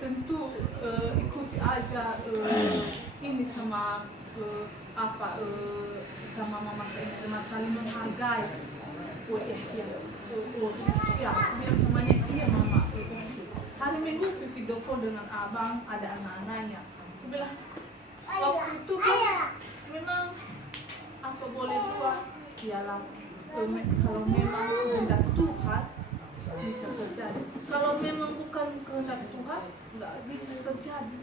tentu ikuti aja ini sama sama mama saya karena saling menghargai. Ya, biar semuanya iya mama. Hari Minggu video call dengan abang, ada anak-anaknya. Aku bilang waktu itu kan memang apa boleh buat, ialah kalau memang kehendak Tuhan bisa terjadi. Kalau memang bukan kehendak Tuhan, nggak bisa terjadi.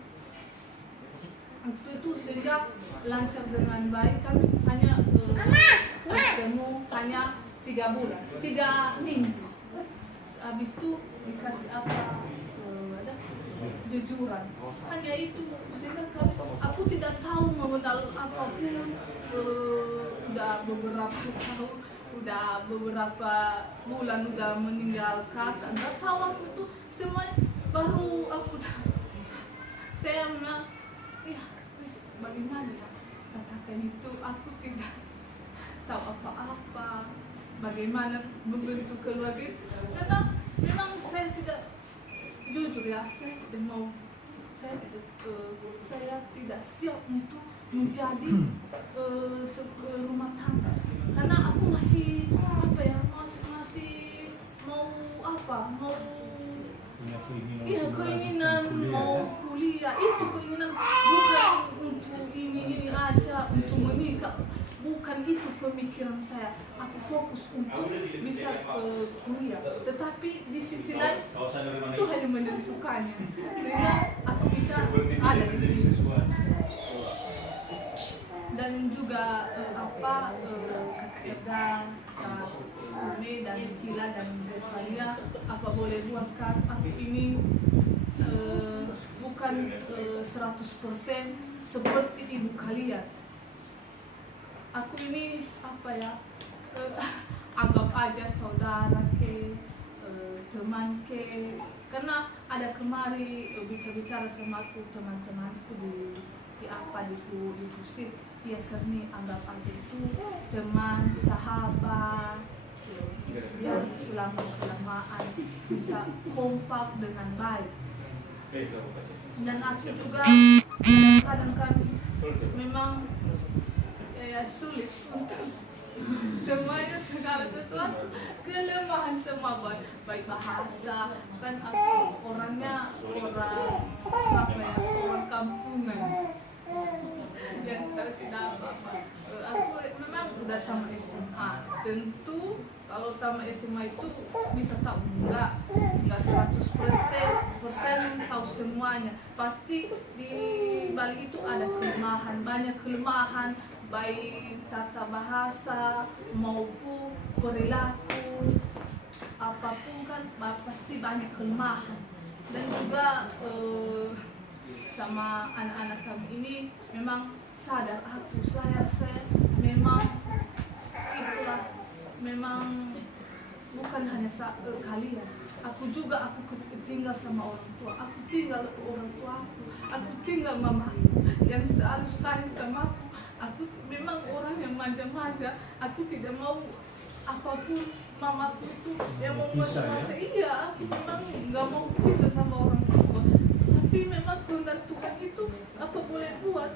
Waktu itu sehingga lancar dengan baik, kami hanya bertemu hanya 3 bulan, 3 minggu. Habis itu dikasih jujuran. Hanya itu sehingga aku tidak tahu mengenal apapun. Udah beberapa tahun, udah beberapa bulan udah meninggal kakak. Nggak tahu aku itu semua baru aku tahu. Saya memang bagaimana katakan itu, aku tidak tahu apa-apa bagaimana membentuk keluarga, karena memang saya tidak jujur ya, saya tidak siap untuk menjadi rumah tangga, karena aku masih keinginan mau kuliah, itu keinginan bukan untuk ini aja, untuk menikah, bukan itu pemikiran saya. Aku fokus untuk bisa kuliah, tetapi di sisi lain Tuhan yang menentukannya sehingga aku bisa ada di sini. Dan juga kakak Eda, Umi dan Kila dan Valia, apa boleh buat kan aku ini bukan 100% seperti ibu kalian. Aku ini anggap aja saudara ke, teman ke, karena ada kemari bicara sama aku teman-temanku di Fusik, ya seni anggap aja itu teman, sahabat yang ulama-ulamaan bisa kompak dengan baik. Dan aku juga kadang-kadang kan memang sulit untuk semuanya, segala sesuatu kelemahan semua, baik bahasa kan aku orangnya orang kampungan yang tidak apa-apa. Aku memang udah tamat SMA, tentu kalau tamat SMA itu bisa tahu enggak 100% tahu semuanya, pasti di balik itu ada kelemahan, banyak kelemahan, baik tata bahasa maupun perilaku, apapun kan pasti banyak kelemahan. Dan juga sama anak-anak kami ini memang sadar saya memang itulah, memang bukan hanya kalian, aku juga tinggal sama orang tua, aku tinggal orang tua aku tinggal mama yang selalu sayang sama aku memang orang yang manja-manja, aku tidak mau apapun mamaku itu yang mau masa iya, aku memang nggak mau pisah sama orang tua, tapi memang kehendak Tuhan itu apa boleh buat.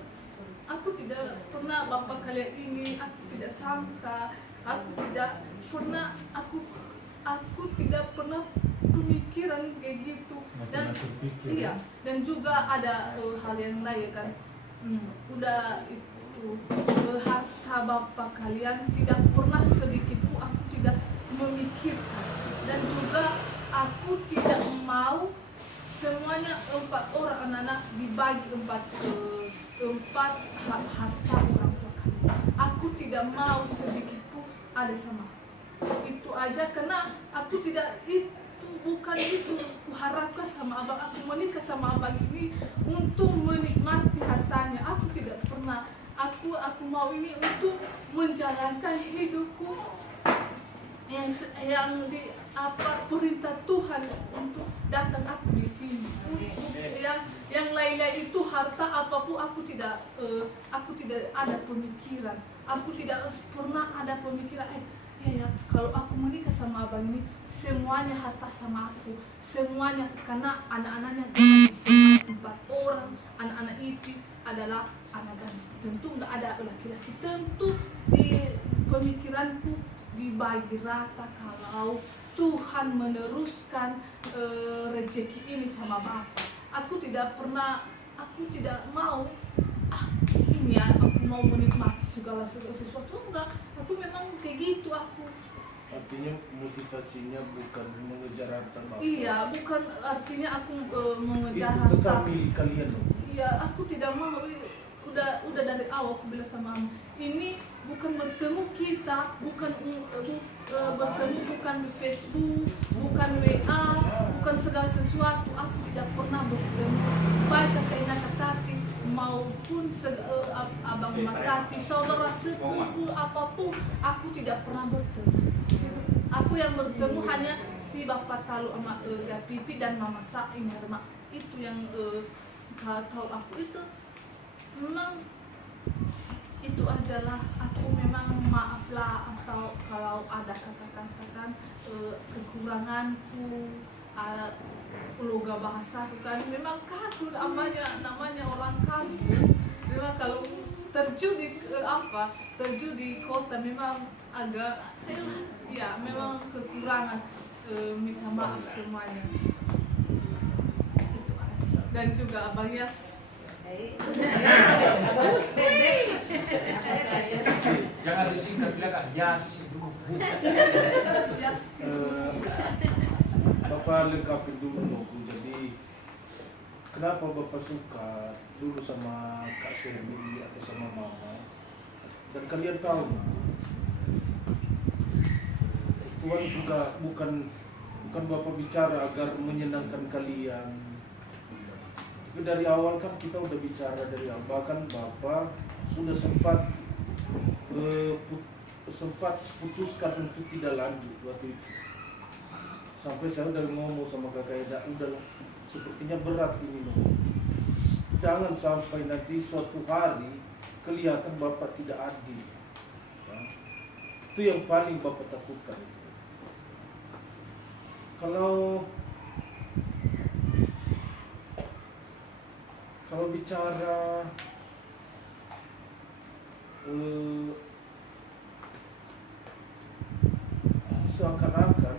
Aku tidak pernah bapak kalian ini, aku tidak sangka, aku tidak pernah pemikiran kayak gitu. Dan iya, dan juga ada hal yang lain kan, udah itu harta bapak kalian tidak pernah sedikit pun aku tidak memikirkan. Dan juga aku tidak mau semuanya 4 orang anak-anak dibagi 4 harta orang tua kalian. Aku tidak mau sedikit pun ada sama itu aja, karena aku tidak itu, bukan itu kuharapkan sama abang. Aku menikah sama abang ini untuk menikmati hartanya, aku tidak pernah. Aku mau ini untuk menjalankan hidupku yang di perintah Tuhan untuk datang aku di sini. Yang lainnya itu harta apapun aku tidak ada pemikiran. Aku tidak pernah ada pemikiran ya kalau aku menikah sama abang ini semuanya harta sama aku, semuanya, karena anak-anaknya cuma 4 orang, anak-anak itu adalah anak gadis, tentu nggak ada laki-laki, tentu di pemikiranku dibagi rata kalau Tuhan meneruskan rezeki ini sama Bapak. Aku tidak mau ini ya, aku mau menikmati segala sesuatu, enggak, aku memang kayak gitu aku. Artinya motivasinya bukan mengejar harta Bapak. Iya, bukan artinya aku mengejar itu harta. tetap milik kalian dong. Iya, aku tidak mau. Udah dari awal aku bilang sama kamu, ini bukan bertemu kita, bukan bertemu, bukan di Facebook, bukan WA, bukan segala sesuatu. Aku tidak pernah bertemu baik kakak Inaka Tati maupun abang Matati, saudara sepupu apapun, aku tidak pernah bertemu. Aku yang bertemu hanya si Bapak Talu sama Pipi dan Mama Saing Herma. Itu yang tahu aku itu. Memang itu adalah aku memang maaflah atau kalau ada kata-kata kekuranganku, loga bahasa kan memang kaku, namanya orang kampung. Memang kalau terjun di kota memang agak ya memang kekurangan, minta maaf semuanya. Itu aja. Dan juga Abang Yas, jangan disingkat, bilang Yas itu. Bapak lengkapin dulu Nobu. Jadi kenapa Bapak suka dulu sama Kak Sermi atau sama Mama? Dan kalian tahu Tuhan juga bukan Bapak bicara agar menyenangkan kalian. Tapi dari awal kan kita udah bicara dari awal, bahkan Bapak sudah sempat putuskan untuk tidak lanjut waktu itu. Sampai saya udah ngomong sama Kakak Eda, udahlah, sepertinya berat ini loh. Jangan sampai nanti suatu hari kelihatan Bapak tidak adil. Ya. Itu yang paling Bapak takutkan. Kalau bicara seakan-akan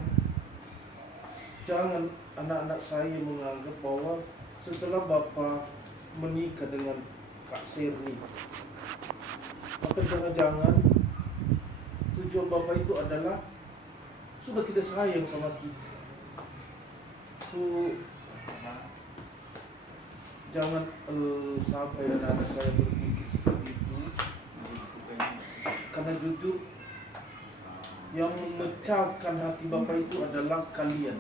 jangan anak-anak saya menganggap bahwa setelah Bapak menikah dengan Kak Serni, maka jangan-jangan tujuan Bapak itu adalah sudah tidak sayang sama kita. Tuh, jangan sampai anak-anak saya berpikir seperti itu, karena jujur yang memecahkan hati Bapak itu adalah kalian.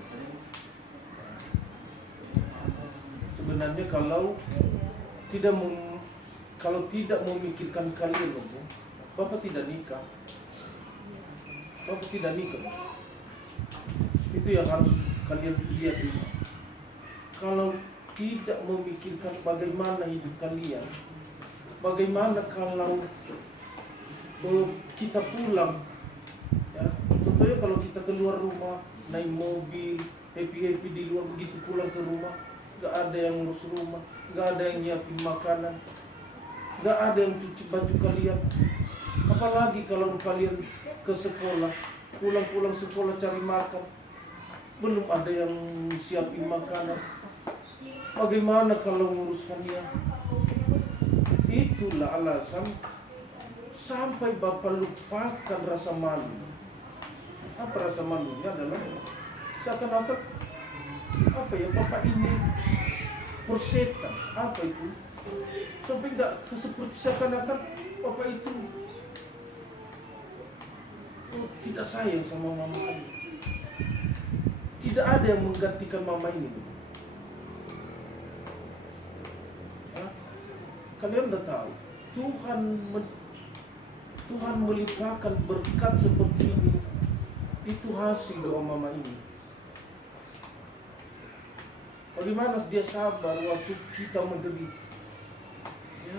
Sebenarnya kalau tidak memikirkan kalian, Bapak tidak nikah. Bapak tidak nikah. Itu yang harus kalian lihat dulu. Kalau tidak memikirkan bagaimana hidup kalian, bagaimana kalau kita pulang, ya, contohnya kalau kita keluar rumah naik mobil happy di luar, begitu pulang ke rumah nggak ada yang ngurus rumah, nggak ada yang nyiapin makanan, nggak ada yang cuci baju kalian. Apalagi kalau kalian ke sekolah, pulang sekolah cari makan, belum ada yang siapin makanan. Bagaimana kalau ngurus kalian? Itulah alasan sampai Bapak lupakan rasa malu. Apa rasa malunya adalah seakan-akan Bapak ini persetan. Apa itu? Sampai enggak seperti seakan-akan Bapak itu tidak sayang sama mama kamu. Tidak ada yang menggantikan mama ini. Kalian udah tahu, Tuhan melimpahkan berkat seperti ini. Itu hasil doa mama ini. Bagaimana dia sabar waktu kita menderita. Ya.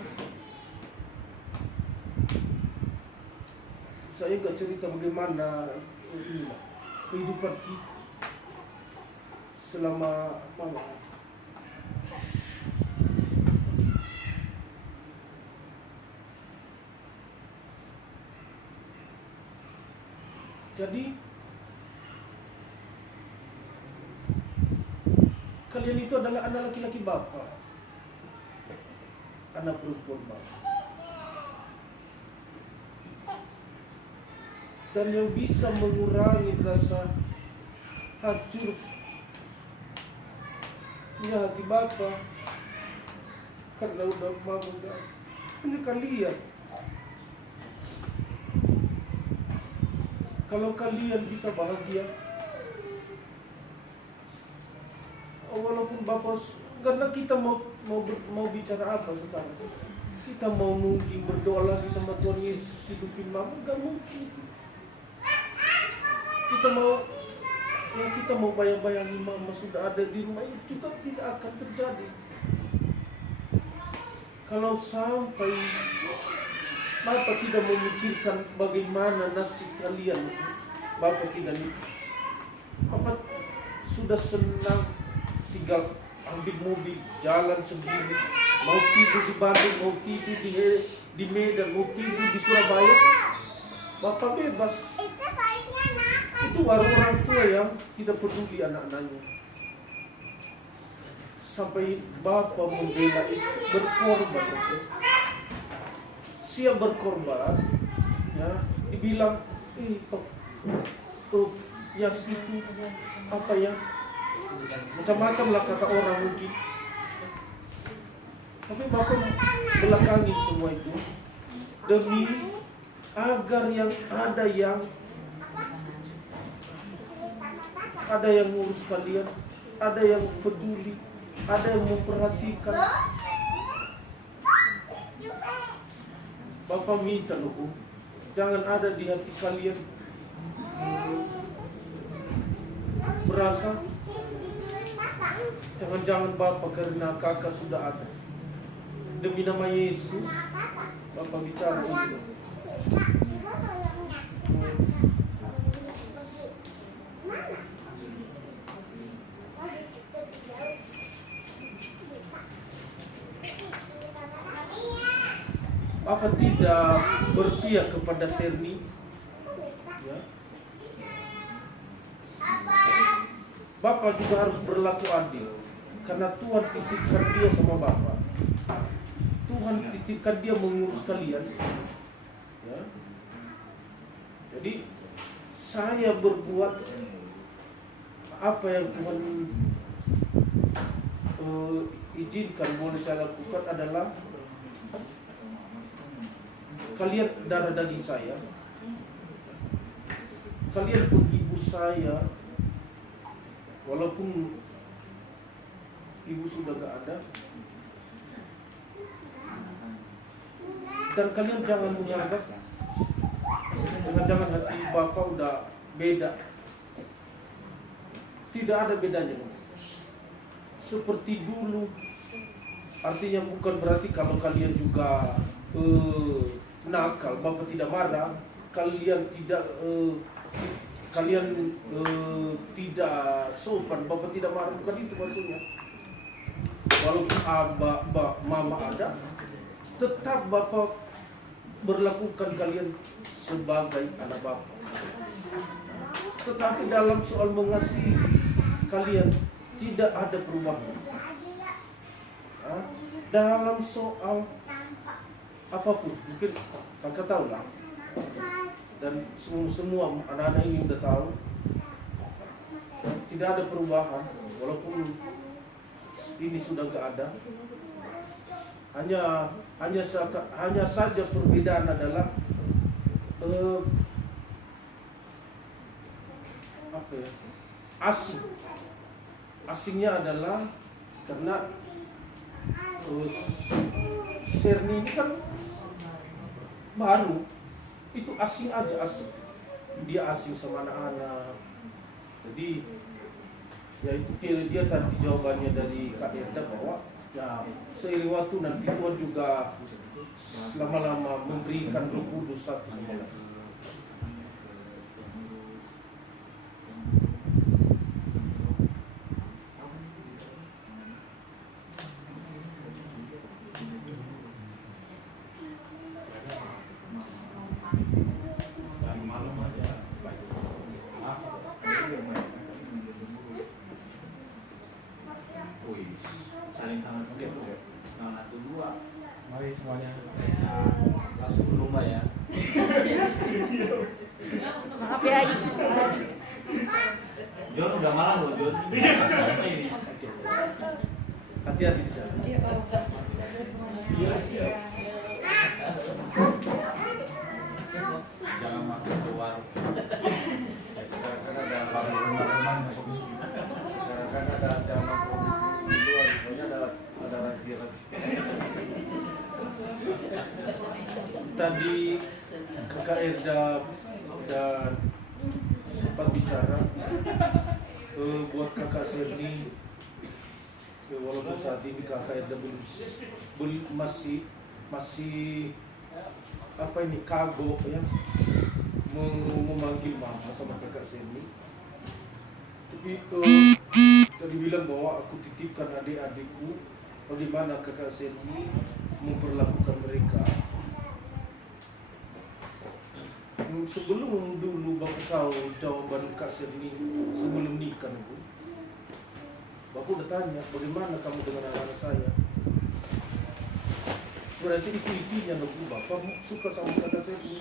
saya nggak cerita bagaimana kehidupan kita selama apa. Jadi kalian itu adalah anak laki-laki Bapak, anak perempuan Bapak. Dan yang bisa mengurangi rasa hancur hati Bapak karena udah bangun, ini kalian. Kalau kalian bisa bahagia, walaupun Bapak, karena kita mau bicara apa sekarang? Kita mau mungkin berdoa lagi sama Tuhan Yesus hidupin Mama, nggak mungkin. Kita mau bayang-bayangi Mama sudah ada di rumah ini juga tidak akan terjadi. Kalau sampai Bapak tidak memikirkan bagaimana nasib kalian, Bapak tidak nikah. Bapak sudah senang tinggal ambil mobil, jalan sendiri, mau tidur di Bandung, mau tidur di Medan, mau tidur di Surabaya, Bapak bebas. Itu orang tua yang tidak peduli anak-anaknya. Sampai Bapak membela itu, berkorban itu. Siap berkorban, ya, dibilang, Yas itu apa ya, macam-macam lah kata orang mungkin. Tapi Bapak belakangi semua itu demi agar yang ada yang ngurus kalian, ada yang peduli, ada yang memperhatikan. Bapak minta loh, jangan ada di hati kalian berasa jangan-jangan Bapak karena kakak sudah ada. Demi nama Yesus, Bapak bicara itu. Bapak tidak berpihak kepada Serni, ya. Bapak juga harus berlaku adil, karena Tuhan titipkan dia sama Bapak. Tuhan titipkan dia mengurus kalian, ya. Jadi saya berbuat apa yang Tuhan izinkan boleh saya lakukan adalah kalian darah daging saya, kalian penghibur saya, walaupun ibu sudah gak ada. Dan kalian jangan menganggap, jangan hati Bapak udah beda. Tidak ada bedanya, seperti dulu. Artinya bukan berarti kalau kalian juga nakal, Bapak tidak marah, kalian tidak tidak sopan, Bapak tidak marah, bukan itu maksudnya. Walaupun Mama ada, tetap Bapak berlakukan kalian sebagai anak Bapak. Tetapi dalam soal mengasihi kalian tidak ada perubahan. Dalam soal apapun, mungkin kakak tahu lah, dan semua anak-anak ini udah tahu, tidak ada perubahan walaupun ini sudah gak ada. Hanya saja perbedaan adalah asingnya adalah karena Serni ini kan baru, itu asing aja, asing. Dia asing sama anak-anak. Jadi ya itu dia tadi jawabannya dari Kak Erda bahwa ya seiring waktu nanti Tuhan juga lama-lama memberikan Roh Kudus satu sama lain. John udah malam loh John. Hati-hati di jalan. Iya siap. Jangan makan ke warung. Sekarang kan ada remang-remang. Sekarang kan ada mangkok di luar, soalnya ada rahasia-rahasia. Tadi Kakak Erda dan sempat bicara buat Kakak Serni, walaupun saat ini Kakak Erda belum masih apa ini kagok ya, memanggil mama sama Kakak Serni. Tapi tadi bilang bahwa aku titipkan adik-adikku bagaimana Kakak Serni memperlakukan mereka. Sebelum dulu Bapak tahu jawaban Kak Serni sebelum nikah Bu. Bapak udah tanya bagaimana kamu dengan anak-anak saya. Sebenarnya itu intinya Bu, Bapak suka sama Kakak Serni.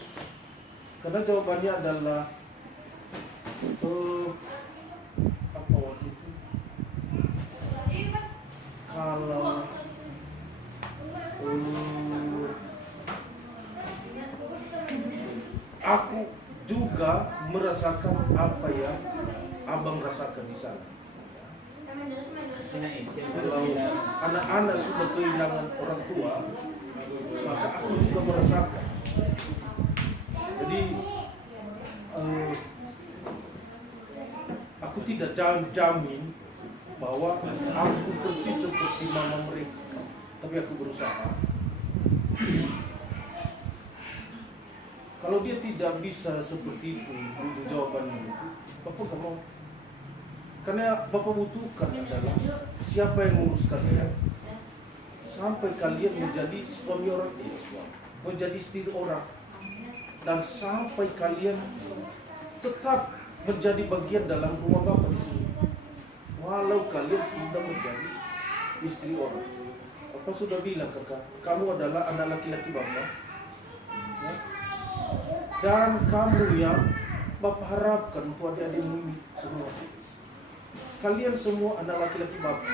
Karena jawabannya adalah apa waktu itu? Kalau aku juga merasakan apa yang abang rasakan di sana. Kalau anak-anak sudah kehilangan orang tua, maka aku juga merasakan. Jadi aku tidak jamin bahwa aku persis seperti mama mereka, tapi aku berusaha. Kalau dia tidak bisa seperti itu, jawabannya itu, Bapak gak mau. Karena Bapak butuhkan adalah siapa yang ngurus kalian sampai kalian menjadi suami orang, menjadi istri orang, dan sampai kalian tetap menjadi bagian dalam rumah Bapak di sini. Walau kalian sudah menjadi istri orang. Bapak sudah bilang Kakak, kamu adalah anak laki-laki Bapak. Ya. Dan kamu yang Bapak harapkan untuk adik-adikmu ini semua. Kalian semua anak laki-laki Bapak.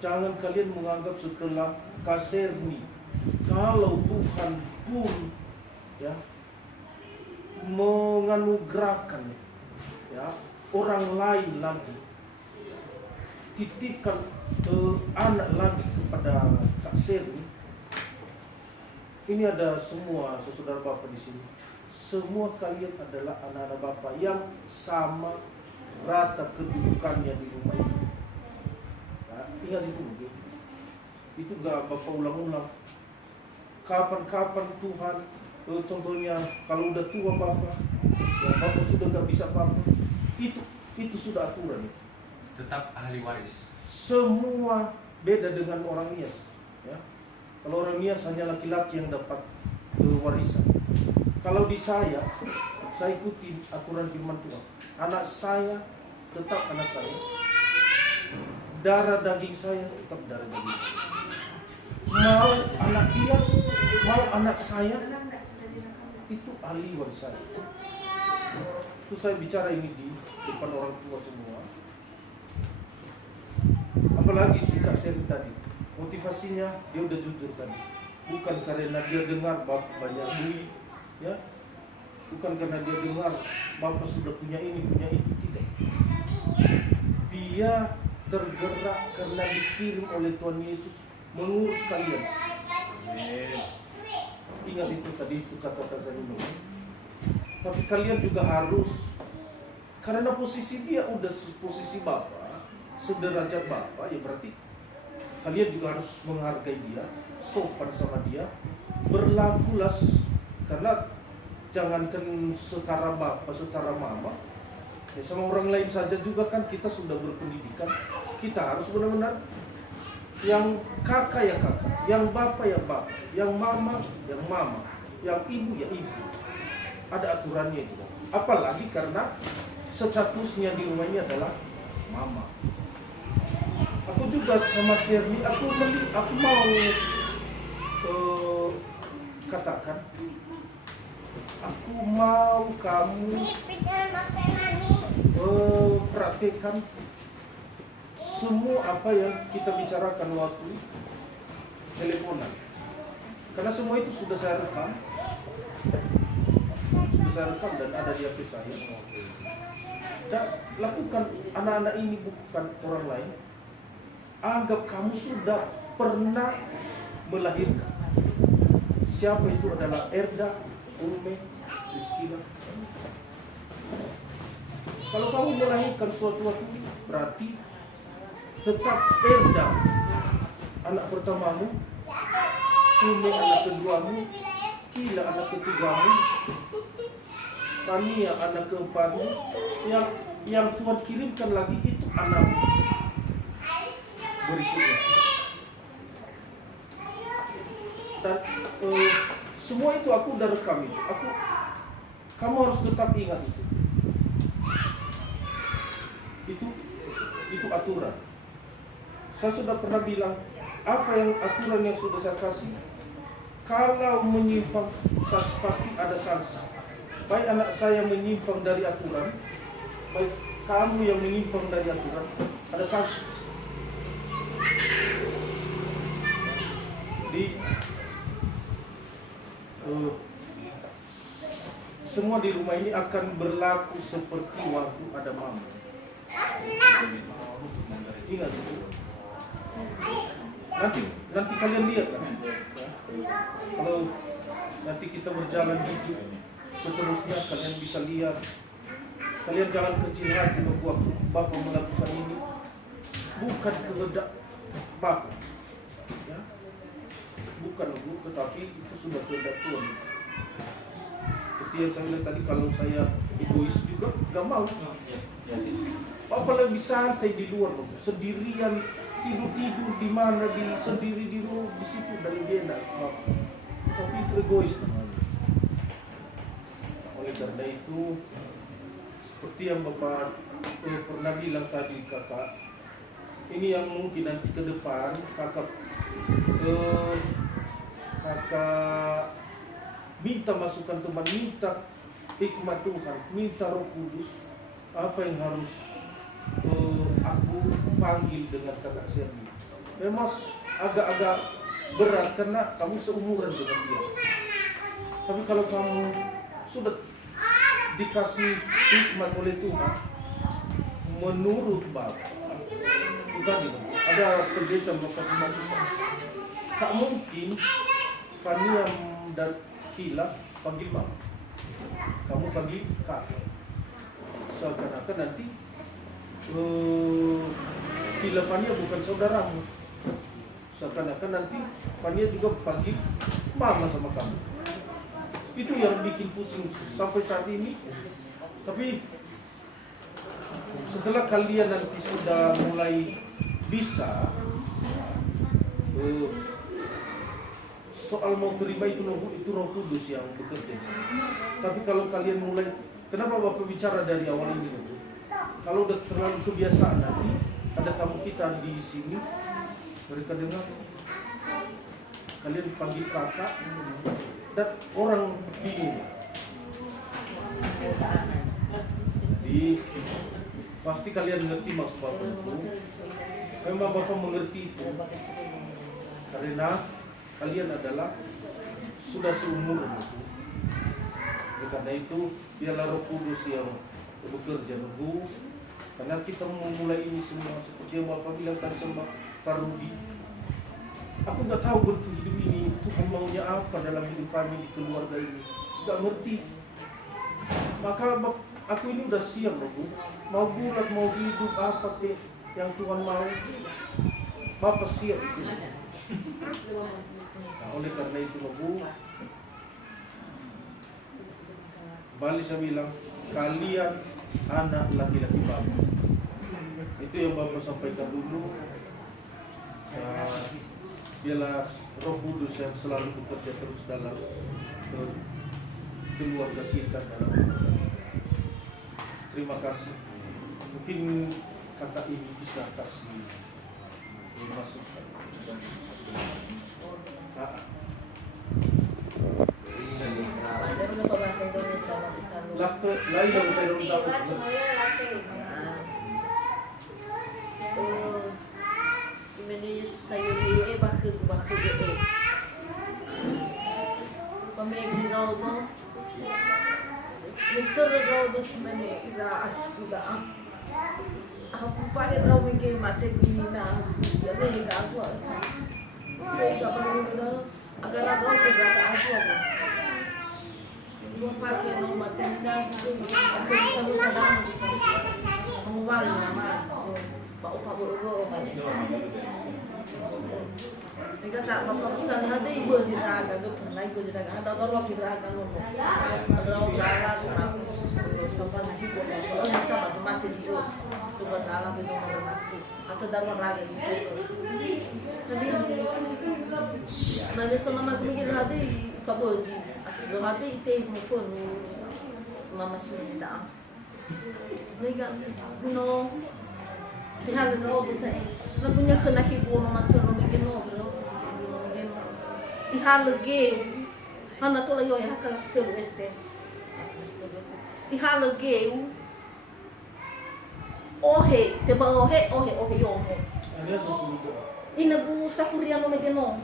Jangan kalian menganggap setelah Kak Serni, kalau Tuhan pun ya menganugerahkan ya orang lain lagi, titipkan anak lagi kepada Kak Serni. Ini ada semua saudara Bapak di sini. Semua kalian adalah anak-anak Bapak yang sama rata kedudukannya di rumah ini. Nah, ingat itu mungkin. Itu gak Bapak ulang-ulang. Kapan-kapan Tuhan, contohnya kalau udah tua Bapak, ya Bapak sudah gak bisa apa-apa. Itu sudah aturan. Tetap ahli waris. Semua beda dengan orang Nias. Ya. Kalau orang Nias hanya laki-laki yang dapat warisan. Kalau di saya ikuti aturan firman Tuhan. Anak saya tetap anak saya. Darah daging saya tetap darah daging saya. Mau anak dia, mau anak saya, itu ahli waris saya. Itu saya bicara ini di depan orang tua semua. Apalagi si Kak Seri tadi, motivasinya dia udah jujur tadi. Bukan karena dia dengar Bapak banyak duit, ya. Bukan karena dia dengar Bapak sudah punya ini, punya itu, tidak. Dia tergerak karena dikirim oleh Tuhan Yesus mengurus kalian. Ingat itu tadi, itu kata-kata saya dulu. Tapi kalian juga harus, karena posisi dia udah posisi Bapak, sederajat Bapak, ya berarti kalian juga harus menghargai dia, sopan sama dia, berlakulah, karena jangankan setara Bapak, setara Mama, ya sama orang lain saja juga kan kita sudah berpendidikan, kita harus benar-benar yang kakak ya kakak, yang bapak ya bapak, yang mama yang mama, yang ibu ya ibu. Ada aturannya itu. Apalagi karena statusnya di rumah ini adalah mama. Aku juga sama Serni, aku mau katakan, aku mau kamu praktekkan semua apa yang kita bicarakan waktu teleponan. Karena semua itu sudah saya rekam. Sudah saya rekam dan ada di HP saya. Dan lakukan, anak-anak ini bukan orang lain. Anggap kamu sudah pernah melahirkan. Siapa itu adalah Erda, Ulme, Rizkina. Kalau kamu melahirkan suatu waktu, berarti tetap Erda anak pertamamu, Ulme anak keduamu, Kila anak ketigamu, Fania anak keempatmu, yang Tuhan kirimkan lagi itu anakmu berikutnya. Dan semua itu aku udah rekam itu. Kamu harus tetap ingat itu. Itu aturan. Saya sudah pernah bilang apa yang aturan yang sudah saya kasih. Kalau menyimpang, pasti ada sanksi. Baik anak saya menyimpang dari aturan, baik kamu yang menyimpang dari aturan, ada sanksi. Jadi semua di rumah ini akan berlaku seperti waktu ada mama. Ingat itu. Nanti kalian lihat kan. Kalau nanti kita berjalan hidup seterusnya, kalian bisa lihat. Kalian jangan kecil hati bahwa Bapak melakukan ini bukan kehendak Bapak, ya? Bukan Bu, tetapi itu sudah kehendak Tuhan. Seperti yang saya bilang tadi, kalau saya egois juga gak mau. Bapak lebih santai di luar, sendirian, tidur di mana, sendiri di rumah, di situ dan lebih enak. Tapi itu egois namanya. Oleh karena itu, seperti yang Bapak pernah bilang tadi kakak, ini yang mungkin nanti ke depan kakak minta masukan teman, minta hikmat Tuhan, minta Roh Kudus, apa yang harus aku panggil dengan kakak Serdi. Memang agak-agak berat karena kamu seumuran dengan dia. Tapi kalau kamu sudah dikasih hikmat oleh Tuhan, menurut Bapak, itu tadi ada pendeta kasih masukan. Tak mungkin Fania dan Kila panggil Mama, kamu panggil kakak. Seakan-akan nanti Kila Fania bukan saudaramu. Seakan-akan nanti Fania juga panggil Mama sama kamu. Itu yang bikin pusing sampai saat ini. Tapi setelah kalian nanti sudah mulai bisa, soal mau terima itu Roh Kudus yang bekerja. Tapi kalau kalian mulai, kenapa Bapak bicara dari awal ini? Kalau udah terlalu kebiasaan, nanti ada tamu kita di sini, mereka dengar kalian dipanggil kakak dan orang bingung. Jadi pasti kalian mengerti maksud Bapak itu. Memang Bapak mengerti itu karena kalian adalah sudah seumuran itu. Karena itu biarlah Roh Kudus yang bekerja Bu. Karena kita memulai ini semua seperti yang Bapak bilang tadi sama Pak Rudi. Aku nggak tahu bentuk hidup ini Tuhan maunya apa dalam hidup kami di keluarga ini. Nggak ngerti. Maka aku ini udah siap Bu. Mau bulat, mau hidup apa yang Tuhan mau. Bapak siap itu. Nah, oleh karena itu Bu, kembali saya bilang, kalian anak laki-laki Bapak. Itu yang Bapak sampaikan dulu. Biarlah Roh Kudus yang selalu bekerja terus dalam keluarga kita dalam. Terima kasih. Mungkin kata ini bisa kasih masukan. bahasa Indonesia Lain bahasa Indonesia. kubah ke pemegi rodo Victor rodo sebenarnya ira juga aku pada rodo megi mate kumina ya mega aku saya gak perlu agar rodo juga aku gua pakai nomor tenda aku selalu sadar mengubah nama Pak Upa Buru Sehingga saat pesan hati ibu jiraga tu pernah ibu jiraga atau orang jiraga lomo atau jala aku sampai nanti ibu kalau bisa batu mati ibu tu berdalam itu mati atau darah lagi tapi nanti selama aku mikir hati Pak Boji lo hati itu pun mama seminta mereka no Pihak no bisa na punya kena hibu no matu no bikin no bro ihal lagi mana tu layo ya kalau skill este ihal lagi ohe teba ohe yo Ada sesuatu. ina bu sakuria no bikin no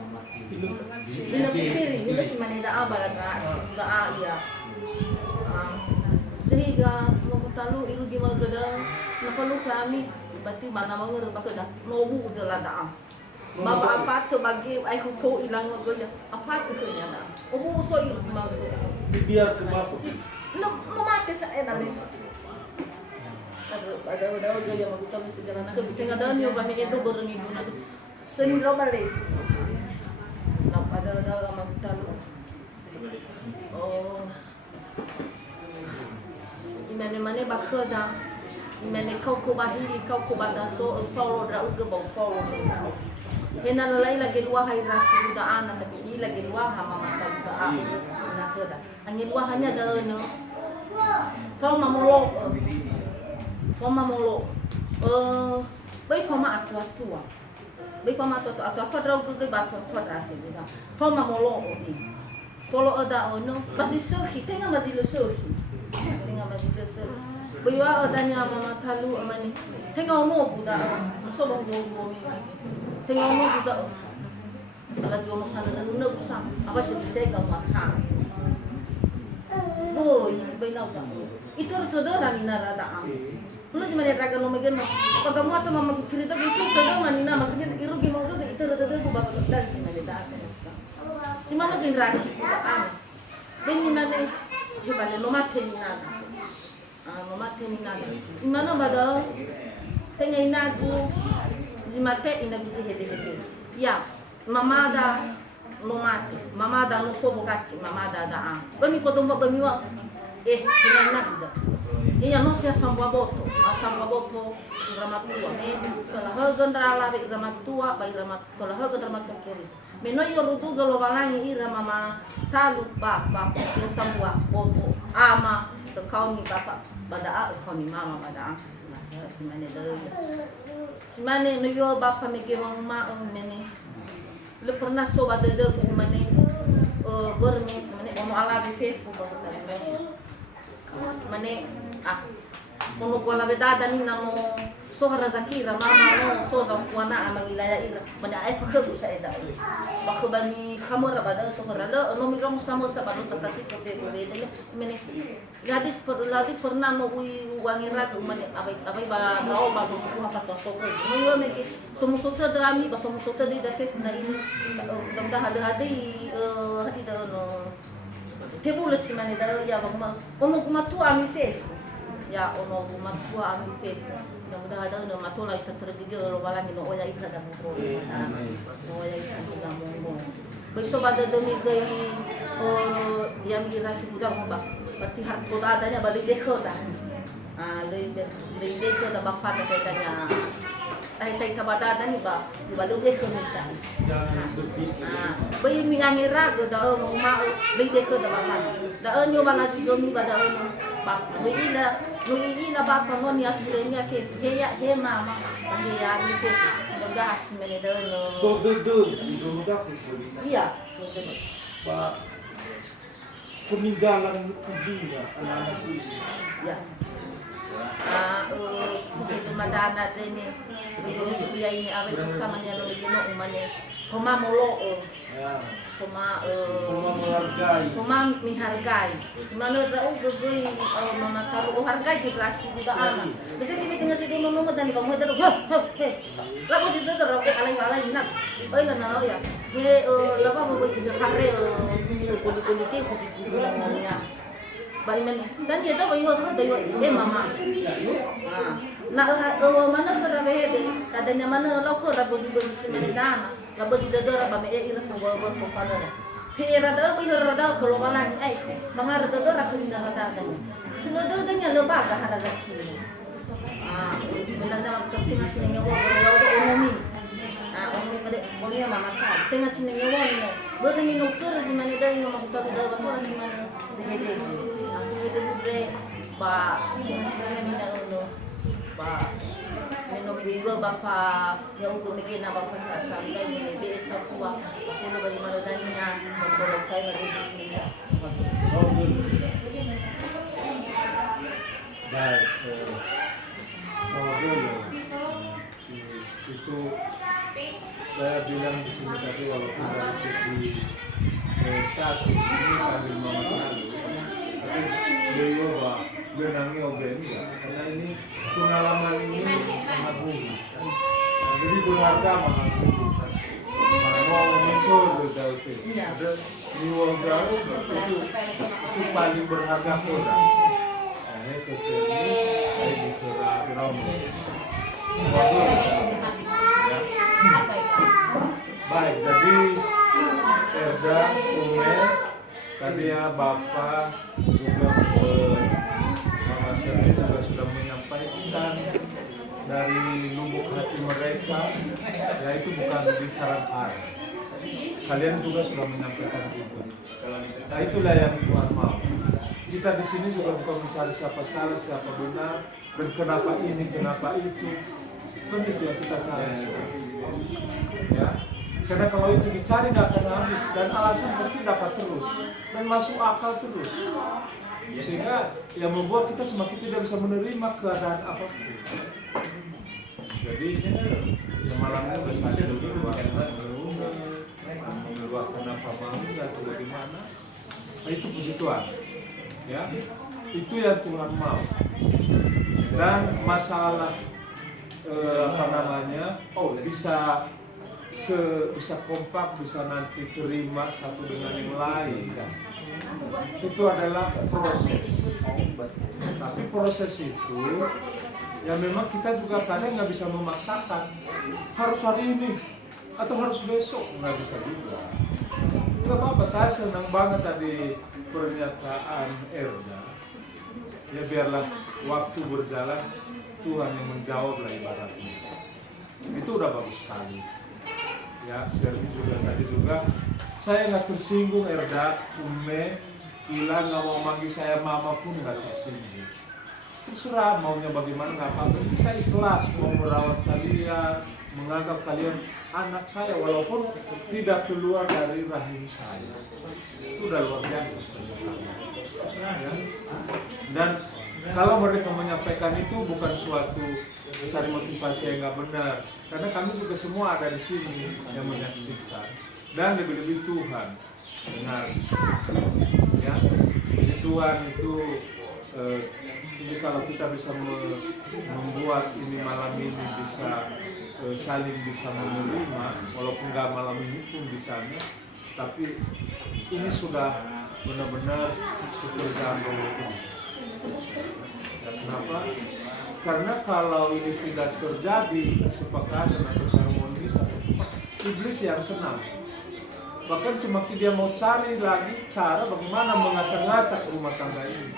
ina pikiri ina si manida abal da ya sehingga mau talu ilu gimana gada napalu kami berarti mana mengerti maksudnya nobu udah ladang bapa apa tu bagi aku kau hilang aja apa tu kerja oh so itu mau Biar ke bapak. no mati saya nanti ada yang mau tahu sejarah nak kita ada ni orang yang itu berengi guna sendiri balik nak ada mau tahu oh mana bakal dah Imene kau kubahili kau kubada so follow da uga bau follow hena lai lagi luah hai rasu da ana tapi ini lagi luah hama mata da ana na kada angin luah hanya da no forma molo bai forma atua bai forma atua drau uga batu tua da forma molo follow ada ono basi so kita ngam basi lo so tenga basi lo so Biwa adanya mama talu amani. Tengok no buda. So bang bo. Tengok no buda. Ala jo mo sana na usang. Apa sih bisa kau makan. Boy, bainaw da. Ito todo rani na rada am. Uno di mana raga no megen. Pag mo ato mama kirita gitu todo manina maksudnya irugi mo kasi ito todo ko ba dan di mana da. Si mana gin raki am. Ben ni mana jubale no mate ni na. Mama terminada. Imana bada tenga inagu zimate inagu hede. Ya, mamada no mate. Mamada no fobo kati, mamada da. Bami foto mba bami wa tenga inagu. Iya no sia sambwa boto ramatua. Salah hagan rala be ramatua, bai ramat salah hagan ramatua keris. Meno yo rutu galo balangi ira mama talu ba yang sambwa boto ama kau ni bapak pada kau ni mama pada si mana dah si mana ni yo bapak megi wang ma mene le pernah so pada dah ku mana bermi mana ono ala di Facebook bapak mana ono ko ala bedada ni namo so harazakira mama no so da kuana ama ilaya ira mana ai pakhe busa eda bakho bani khamora bada so harada no mi rom samo sa banu tasasi kote bede mene gadis pernah no wangi rat mane abai ba rao ba no ku apa to so ko no me ke somusota drami ba somusota di date na ini damda hade hadi da no tebule si mane da ya ba ono kuma tu ami ses ya ono kuma tu ami ses mudah-mudahan no matola ita tergigil lo balangi no oya ita da mo no oya ita da mo beso bada demi gai yang kira kita mo ba pati har toda adanya balik dekho da le dekho da bapak da tanya tai tabada adani ba balik dekho misa bai mi angira go da mo ma le dekho da bapak da nyo bala gomi bada no ba Nui ina bapa no ni aturenya ke he mama ande ya ni ke gas mene no Do iya Pak peninggalan dunia anak-anak ini. ya madana ini dia ini awe sama nya no umane Koma molo, Ya. koma Semua menghargai. koma menghargai. Mana rau gugui mama taruh hargai di laki juga ama. Bisa kita tinggal situ nunggu dan kamu itu he. Lalu situ terus alay-alay nak. Oh iya nalo ya. He lapa mau bisa kare kulit-kulit ke ngomongnya. Bagaimana? Dan dia tahu bayu mama. Nah, mana pada behede, katanya mana loko rabu juga sini dana, rabu tidak ada rabu meja ira bawa kofana. Tiada ada bayu rada kalau malan, mangar ada rabu di dalam tangan. Sudah ada nya lupa ke harga lagi. Sebenarnya waktu tengah sini nyawa berlalu umumi. Umumi pada umumnya mama kan, tengah sini nyawa ni. Bukan ni doktor si mana dah yang mahu tahu dah apa si mana behede. Aku behede bre, tengah sini minta ulo. Minum juga bapak yang ugo bikin apa pasal kami ini biasa kuah kulo bagi maladanya berbolak kayak lagi di sini. Baik, dulu itu saya bilang di sini tadi walaupun dari segi status ini kami memakai, tapi beliau benangnya oben ya, karena ini pengalaman ini mengagumi. Jadi berharga mengagumi. Mau muncul dari itu, ada di Wonggau itu paling berharga koda. Nah, itu sini saya di Romo. Baik, jadi Erda, Ume, tadi ya Bapak juga Mama Seri juga sudah menyampaikan dari lubuk hati mereka, yaitu bukan bisaran hari. Kalian juga sudah menyampaikan juga. Nah itulah yang Tuhan mau. Kita di sini juga bukan mencari siapa salah, siapa benar, dan kenapa ini, kenapa itu. Kan itu yang kita cari. Ya. Karena kalau itu dicari tidak akan habis dan alasan pasti dapat terus dan masuk akal terus. Sehingga yang membuat kita semakin tidak bisa menerima keadaan apapun. Jadi yang malamnya bersaja dulu mengeluarkan apa maunya atau bagaimana. Nah itu puji Tuhan. Ya, itu yang Tuhan mau. Dan masalah bisa kompak, bisa nanti terima satu dengan yang lain. Itu adalah proses. Tapi proses itu ya memang kita juga kadang nggak bisa memaksakan harus hari ini atau harus besok, nggak bisa juga. Nggak apa-apa, saya senang banget tadi pernyataan Erda. Ya biarlah waktu berjalan, Tuhan yang menjawab lah ibaratnya. Itu udah bagus sekali. Ya, Sergi juga tadi juga. Saya nggak tersinggung Erda, Ume, Ila nggak mau manggil saya mama pun nggak tersinggung. Terserah maunya bagaimana nggak apa-apa. Saya ikhlas mau merawat kalian, menganggap kalian anak saya walaupun tidak keluar dari rahim saya. Itu udah luar biasa. Ya. Dan kalau mereka menyampaikan itu bukan suatu cari motivasi yang nggak benar, karena kami juga semua ada di sini yang menyaksikan dan lebih-lebih Tuhan benar. Ya, puji Tuhan itu ini kalau kita bisa membuat ini malam ini bisa saling bisa menerima, walaupun nggak malam ini pun bisanya, tapi ini sudah benar-benar pekerjaan Roh Kudus. Kenapa? Karena kalau ini tidak terjadi kesepakatan atau harmonis atau iblis yang senang. Bahkan semakin dia mau cari lagi cara bagaimana mengacak-ngacak rumah tangga ini.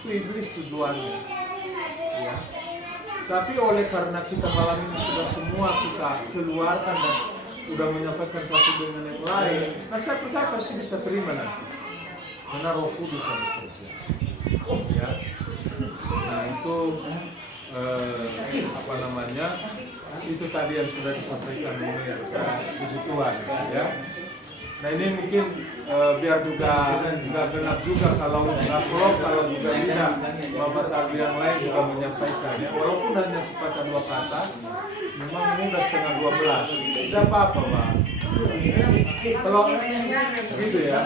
Itu iblis tujuannya. Ya. Tapi oleh karena kita malam ini sudah semua kita keluarkan dan sudah menyampaikan satu dengan yang lain, nah saya percaya pasti bisa terima nanti. Karena Roh Kudus yang bekerja. Ya. Nah itu itu tadi yang sudah disampaikan oleh puji Tuhan ya. Nah ini mungkin biar juga nggak genap juga kalau nggak klop, kalau juga tidak Bapak Tabi yang lain juga menyampaikan ya, walaupun hanya sepatah dua kata, memang ini udah 11:30, tidak apa-apa Pak. Kalau gitu ya.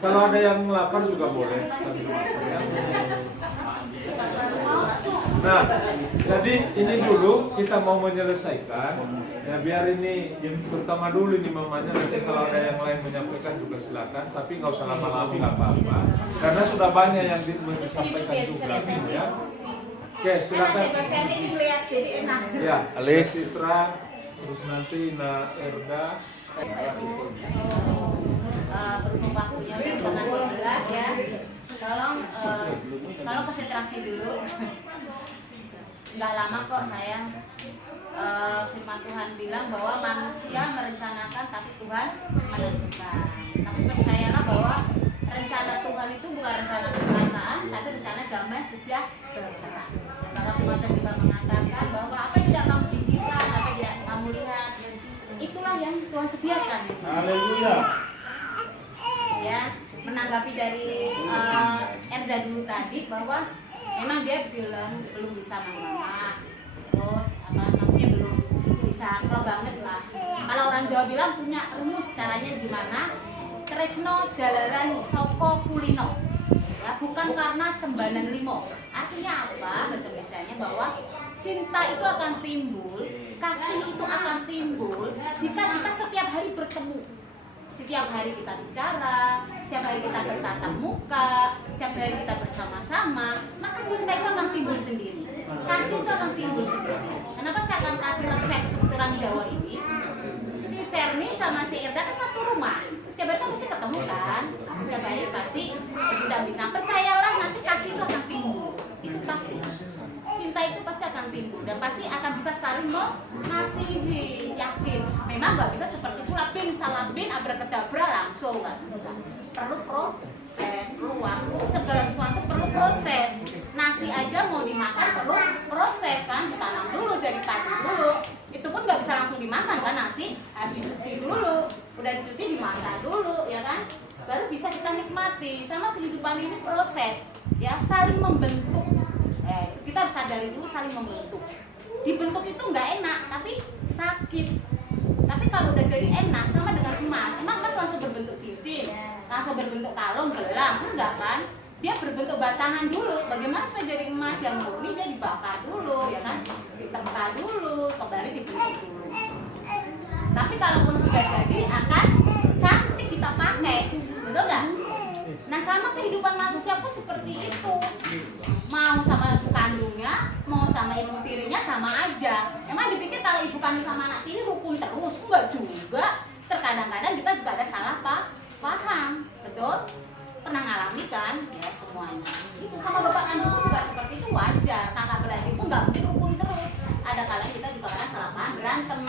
Kalau ada yang lapar juga boleh sambil makan ya. Nah, jadi ini dulu kita mau menyelesaikan. Ya biar ini yang pertama dulu ini mamanya, nanti kalau ada yang lain menyampaikan juga silakan. Tapi nggak usah lama-lama, nggak apa-apa. Karena sudah banyak yang disampaikan juga, ya. Oke, silakan. Ya, Alis, Citra, terus nanti Na Erda. Berhubung waktunya udah setengah 12 ya, tolong konsentrasi dulu. Nggak lama kok sayang. Firman Tuhan bilang bahwa manusia merencanakan tapi Tuhan menentukan. Tapi percayalah bahwa rencana Tuhan itu bukan rencana kecelakaan, tapi rencana damai sejahtera. Maka Tuhan juga mengatakan bahwa apa yang tidak kamu pikirkan, apa yang tidak kamu lihat, itulah yang Tuhan sediakan. Haleluya. Ya, menanggapi dari Erda dulu tadi bahwa memang dia belum bisa mengalah, terus maksudnya belum bisa pro banget lah. Kalau orang Jawa bilang punya rumus caranya gimana? Tresno jalaran soko kulino, ya, bukan karena cembanan limo. Artinya apa? Bahasa Indonesianya bahwa cinta itu akan timbul, kasih itu akan timbul jika kita setiap hari bertemu. Setiap hari kita bicara, setiap hari kita bertatap muka, setiap hari kita bersama-sama, maka cinta itu akan timbul sendiri. Kasih itu akan timbul sendiri. Kenapa saya akan kasih resep orang Jawa ini? Si Serni sama si Irda kan satu rumah. Setiap hari kan pasti ketemu kan? Setiap hari pasti berbincang-bincang. Percayalah nanti kasih itu akan timbul. Itu pasti. Cinta itu pasti akan timbul dan pasti akan bisa saling mengasihi, yakin. Memang nggak bisa seperti sulap bin salabin abrakadabra langsung, nggak bisa. Perlu proses, perlu waktu, segala sesuatu perlu proses. Nasi aja mau dimakan perlu proses kan, ditanam dulu, jadi padi dulu. Itu pun nggak bisa langsung dimakan kan nasi, harus dicuci dulu, udah dicuci dimasak dulu, ya kan? Baru bisa kita nikmati. Sama kehidupan ini proses, ya saling membentuk. Kita harus sadari dulu saling membentuk. Dibentuk itu nggak enak, tapi sakit. Tapi kalau udah jadi enak, sama dengan emas. Emang emas langsung berbentuk cincin, langsung berbentuk kalung, gelang, enggak kan? Dia berbentuk batangan dulu. Bagaimana supaya jadi emas yang murni? Dia dibakar dulu, ya kan? Ditempa dulu, kembali dibentuk dulu. Tapi kalaupun sudah jadi, akan cantik kita pakai, betul nggak? Nah sama kehidupan manusia pun seperti itu. Mau sama ibu kandungnya, mau sama ibu tirinya sama aja. Emang dipikir kalau ibu kandung sama anak tiri rukun terus? Enggak juga. Terkadang-kadang kita juga ada salah paham, betul? Pernah ngalami kan? Ya semuanya. Itu sama bapak kandung juga seperti itu wajar. Kakak beradik pun nggak mungkin rukun terus. Ada kala kita juga kadang salah paham, berantem.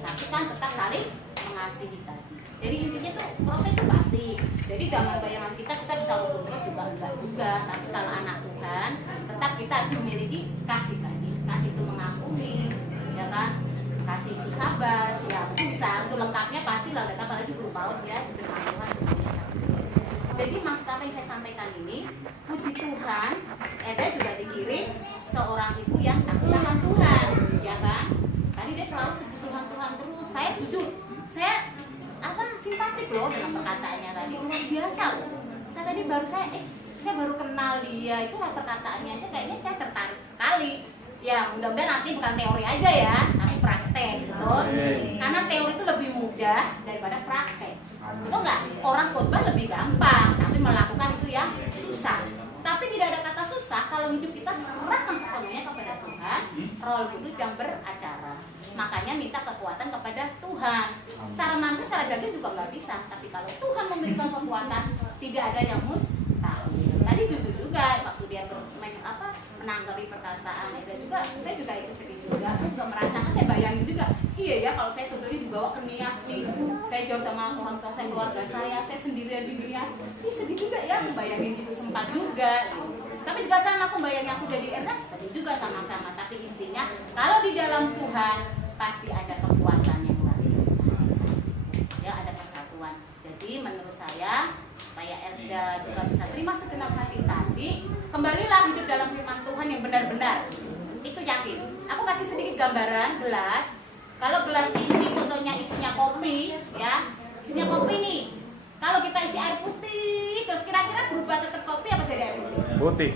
Tapi kan tetap saling mengasihi tadi. Jadi intinya tuh proses itu pasti. Jadi jangan bayangan kita bisa rukun terus juga enggak juga. Tapi kalau anak Tuhan, tetap kita harus memiliki kasih tadi. Kasih itu mengampuni, ya kan? Kasih itu sabar. Ya mungkin bisa untuk lengkapnya pasti lah. Apalagi guru PAUD ya, firman Tuhan semuanya. Jadi maksud apa yang saya sampaikan ini? Puji Tuhan, Eda juga dikirim seorang ibu yang takut akan Tuhan, ya kan? Tadi dia selalu sebut Tuhan terus. Saya jujur, saya simpatik loh dengan perkataannya tadi, luar biasa loh. Saya tadi saya baru kenal dia, itulah perkataannya aja kayaknya saya tertarik sekali. Ya mudah-mudahan nanti bukan teori aja ya, tapi praktek, betul? Karena teori itu lebih mudah daripada praktek, betul nggak? Orang khotbah lebih gampang, tapi melakukan itu yang susah. Tapi tidak ada kata susah kalau hidup kita serahkan sepenuhnya kepada Tuhan, Roh Kudus yang beracara. Makanya minta kekuatan kepada Tuhan. Secara manusia, secara daging juga nggak bisa. Tapi kalau Tuhan memberikan kekuatan, tidak ada yang mustahil. Tadi jujur juga waktu dia menanggapi perkataan Eda juga, saya juga ikut sedih juga. Saya juga merasakan, saya bayangin juga. Iya ya, kalau saya contohnya dibawa ke Nias nih, saya jauh sama orang tua saya, keluarga saya sendirian di dunia. Ini sedih juga ya, membayangin gitu, sempat juga. Tapi juga sama aku bayangin aku jadi Erda, sedih juga sama-sama. Tapi intinya, kalau di dalam Tuhan pasti ada kekuatan yang luar biasa. Ya, ada kesatuan. Jadi menurut saya supaya Erda juga bisa terima segenap hati tadi, kembalilah hidup dalam firman Tuhan yang benar-benar. Itu yakin. Aku kasih sedikit gambaran gelas. Kalau gelas ini contohnya isinya kopi, ya, isinya kopi nih. Kalau kita isi air putih, terus kira-kira berubah tetap kopi apa jadi air putih? Putih.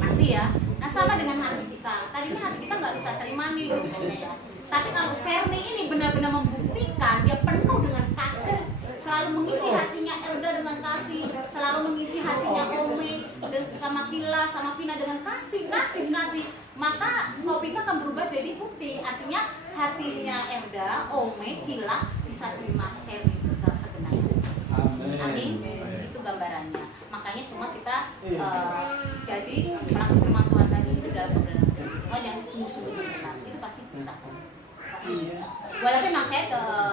Pasti ya. Nah sama dengan hati kita. Tadinya hati kita nggak bisa terima nih, ya. Tapi kalau Serni ini benar-benar membuktikan dia penuh dengan kasih, selalu mengisi hatinya Erda dengan kasih, selalu mengisi hatinya Ome sama Kila, sama Vina dengan kasih, maka kopi itu akan berubah jadi putih. Artinya hatinya Erda, Ome, Kila bisa terima Serni segenap. Amin. Itu gambarannya. Makanya semua kita jadi pelaku firman Tuhan tadi itu dalam kebenaran Tuhan yang sungguh-sungguh benar. Itu pasti bisa. Walaupun memang saya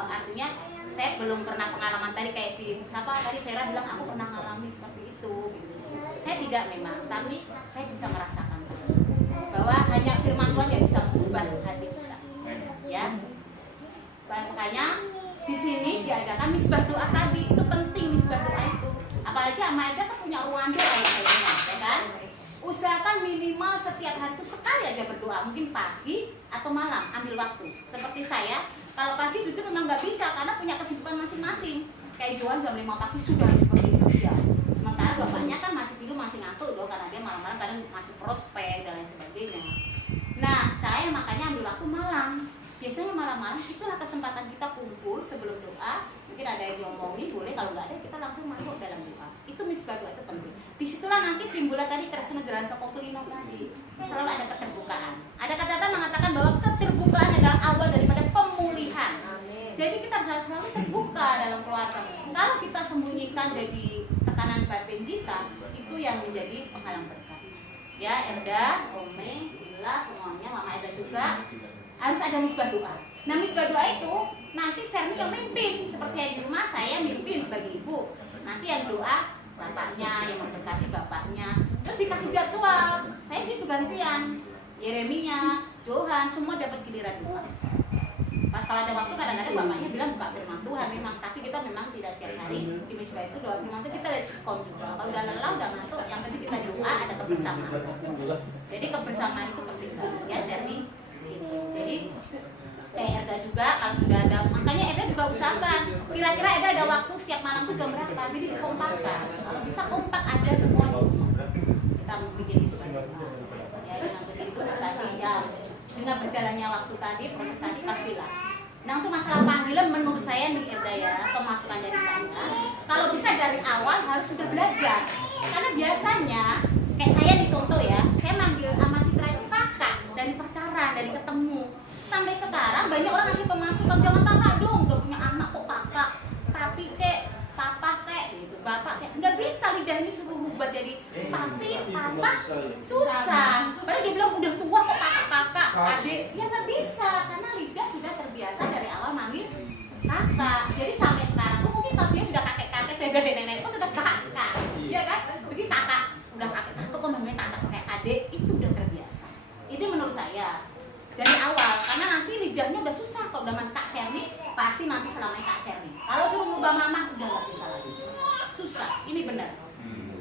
artinya saya belum pernah pengalaman tadi kayak tadi Vera bilang aku pernah mengalami seperti itu gitu. Saya tidak memang, tapi saya bisa merasakan bahwa hanya firman Tuhan yang bisa mengubah hati kita. Ya. Makanya di sini diadakan misbah doa tadi, itu penting misbah doa itu. Apalagi Amaida kan punya ruangan doa ya kan? Usahakan minimal setiap hari itu sekali aja berdoa, mungkin pagi atau malam, ambil waktu. Seperti saya, kalau pagi jujur memang nggak bisa karena punya kesibukan masing-masing. Kayak Johan jam 5 pagi sudah seperti itu kerja. Sementara bapaknya kan masih tidur, masih ngantuk loh, karena dia malam-malam kadang masih prospek dan lain sebagainya. Nah, saya makanya ambil waktu malam. Biasanya malam-malam itulah kesempatan kita kumpul sebelum doa. Mungkin ada yang diomongin, boleh, kalau nggak ada kita langsung masuk dalam doa. Itu misbah doa itu penting. Disitulah nanti timbullah tadi Tresna Kokelino tadi. Selalu ada keterbukaan. Ada kata-kata mengatakan bahwa keterbukaan adalah awal daripada pemulihan. Jadi kita harus selalu terbuka dalam keluarga. Kalau kita sembunyikan jadi tekanan batin kita, itu yang menjadi penghalang berkat. Ya, Erda, Ome, Ila, semuanya, Mama Eda juga harus ada misbah doa. Nah, misbah doa itu nanti Serni yang mimpin. Seperti yang di rumah saya mimpin sebagai ibu. Nanti yang doa bapaknya, yang mendekati bapaknya. Terus dikasih jadwal. Saya gitu gantian. Yeremia, Johan, semua dapat giliran doa. Pas kalau ada waktu kadang-kadang bapaknya bilang buka firman Tuhan memang, tapi kita memang tidak setiap hari di misbah itu doa firman Tuhan, kita lihat sekom juga. Kalau udah lelah, udah ngantuk, yang penting kita doa, ada kebersamaan. Jadi kebersamaan itu penting banget ya Serni. Jadi kayak Erda juga kalau sudah ada, makanya Erda juga usahakan kira-kira Erda ada waktu setiap malam tuh jam berapa, jadi dikompakkan. Kalau bisa kompak ada semua kita bikin misbah doa. Ya dengan begitu tadi ya dengan berjalannya waktu tadi proses tadi pastilah. Nah untuk masalah panggilan menurut saya nih Erda ya, pemasukan dari saya kalau bisa dari awal harus sudah belajar, karena biasanya kayak saya nih contoh ya, saya manggil sama Citra itu kakak dari pacaran, dari ketemu sampai sekarang banyak orang ngasih pemasukan, jangan kakak dong, udah punya anak kok kakak, tapi kayak papa kayak gitu, bapak kayak nggak bisa lidah ini suruh rubah jadi papi, papa susah. Padahal dia bilang udah tua kok kakak, adik, ya nggak bisa karena lidah sudah terbiasa dari awal manggil kakak. Jadi sampai sekarang tuh mungkin kalau dia sudah kakek-kakek, saya udah nenek-nenek pun tetap kakak, ya kan? Begitu kakak udah kakek kok namanya kakak kayak adik itu udah terbiasa. Itu menurut saya dari awal, karena nanti lidahnya udah susah. Kalau udah Kak Serni pasti nanti selamanya Kak Serni. Kalau suruh ngubah mama udah nggak bisa lagi, susah. Ini benar.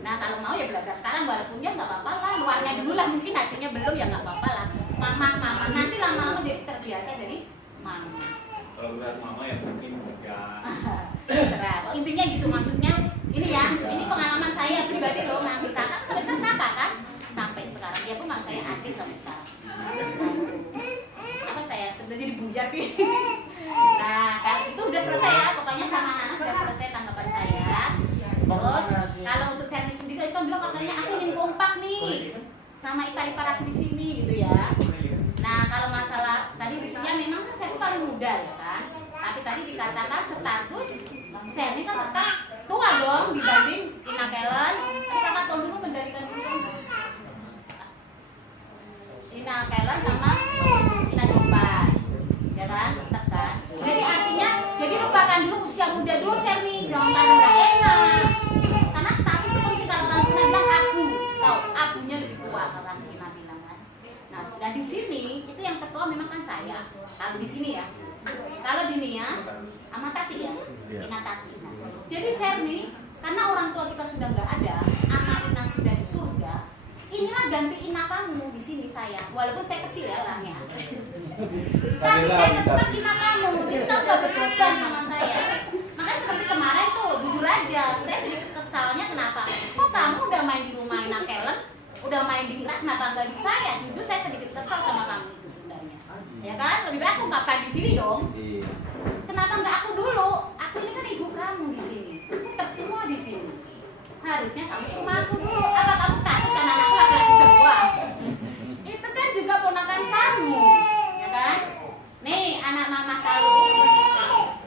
Nah kalau mau ya belajar sekarang, walaupun ya nggak apa-apa lah, luarnya dulu lah, mungkin hatinya belum ya nggak apa-apa lah. Mama nanti lama-lama jadi terbiasa jadi mama. Kalau udah mama ya mungkin enggak. Terserah. Intinya gitu maksudnya. Ini ya, ini pengalaman saya pribadi loh, manggil kakak sampai sekarang kakak kan, sampai sekarang dia pun manggil saya adik sampai sekarang. Apa saya sudah jadi buyar nih. Nah kalau itu udah selesai ya, pokoknya sama anak udah selesai tanggapan saya. Terus kalau untuk Serni sendiri itu bilang katanya aku ingin kompak nih sama ipar-ipar aku di sini gitu ya. Nah kalau masalah tadi usia memang kan saya itu paling muda ya kan, tapi tadi dikatakan status Serni kan tetap tua dong dibanding Ina Kellen. Kakak tahun dulu mendarikan dulu Ina Kellen sama Ina Jumpan, ya kan, tetap kan. Jadi artinya, jadi lupakan dulu usia muda dulu Serni, jangan karena nggak enak. Karena status itu penting, kalau orang Cina bilang aku, tahu akunya lebih tua orang Cina bilang kan. Nah, dan di sini itu yang ketua memang kan saya. Kalau di sini ya, kalau di Nias sama Tati ya, Ina Tati. Jadi Serni, karena orang tua kita sudah nggak ada, anak Ina sudah di surga, inilah ganti Ina kamu. kamu di sini saya, walaupun saya kecil ya orangnya. Tapi saya tetap bina kamu, kita nggak bersegan sama saya. Makanya seperti kemarin tuh, jujur aja, saya sedikit kesalnya kenapa? Kok kamu udah main di rumah Ina Kellen, udah main di Ira, kenapa nggak di saya? Jujur saya sedikit kesal sama kamu itu sebenarnya. Ya kan? Lebih baik aku ungkapkan di sini dong. Kenapa nggak aku dulu? Aku ini kan ibu kamu di sini, aku tertua di sini. Harusnya kamu ke rumah aku dulu. Apa kamu takut karena anakku laki-laki semua? Itu kan juga ponakan kamu, ya kan? Nih anak mama kamu,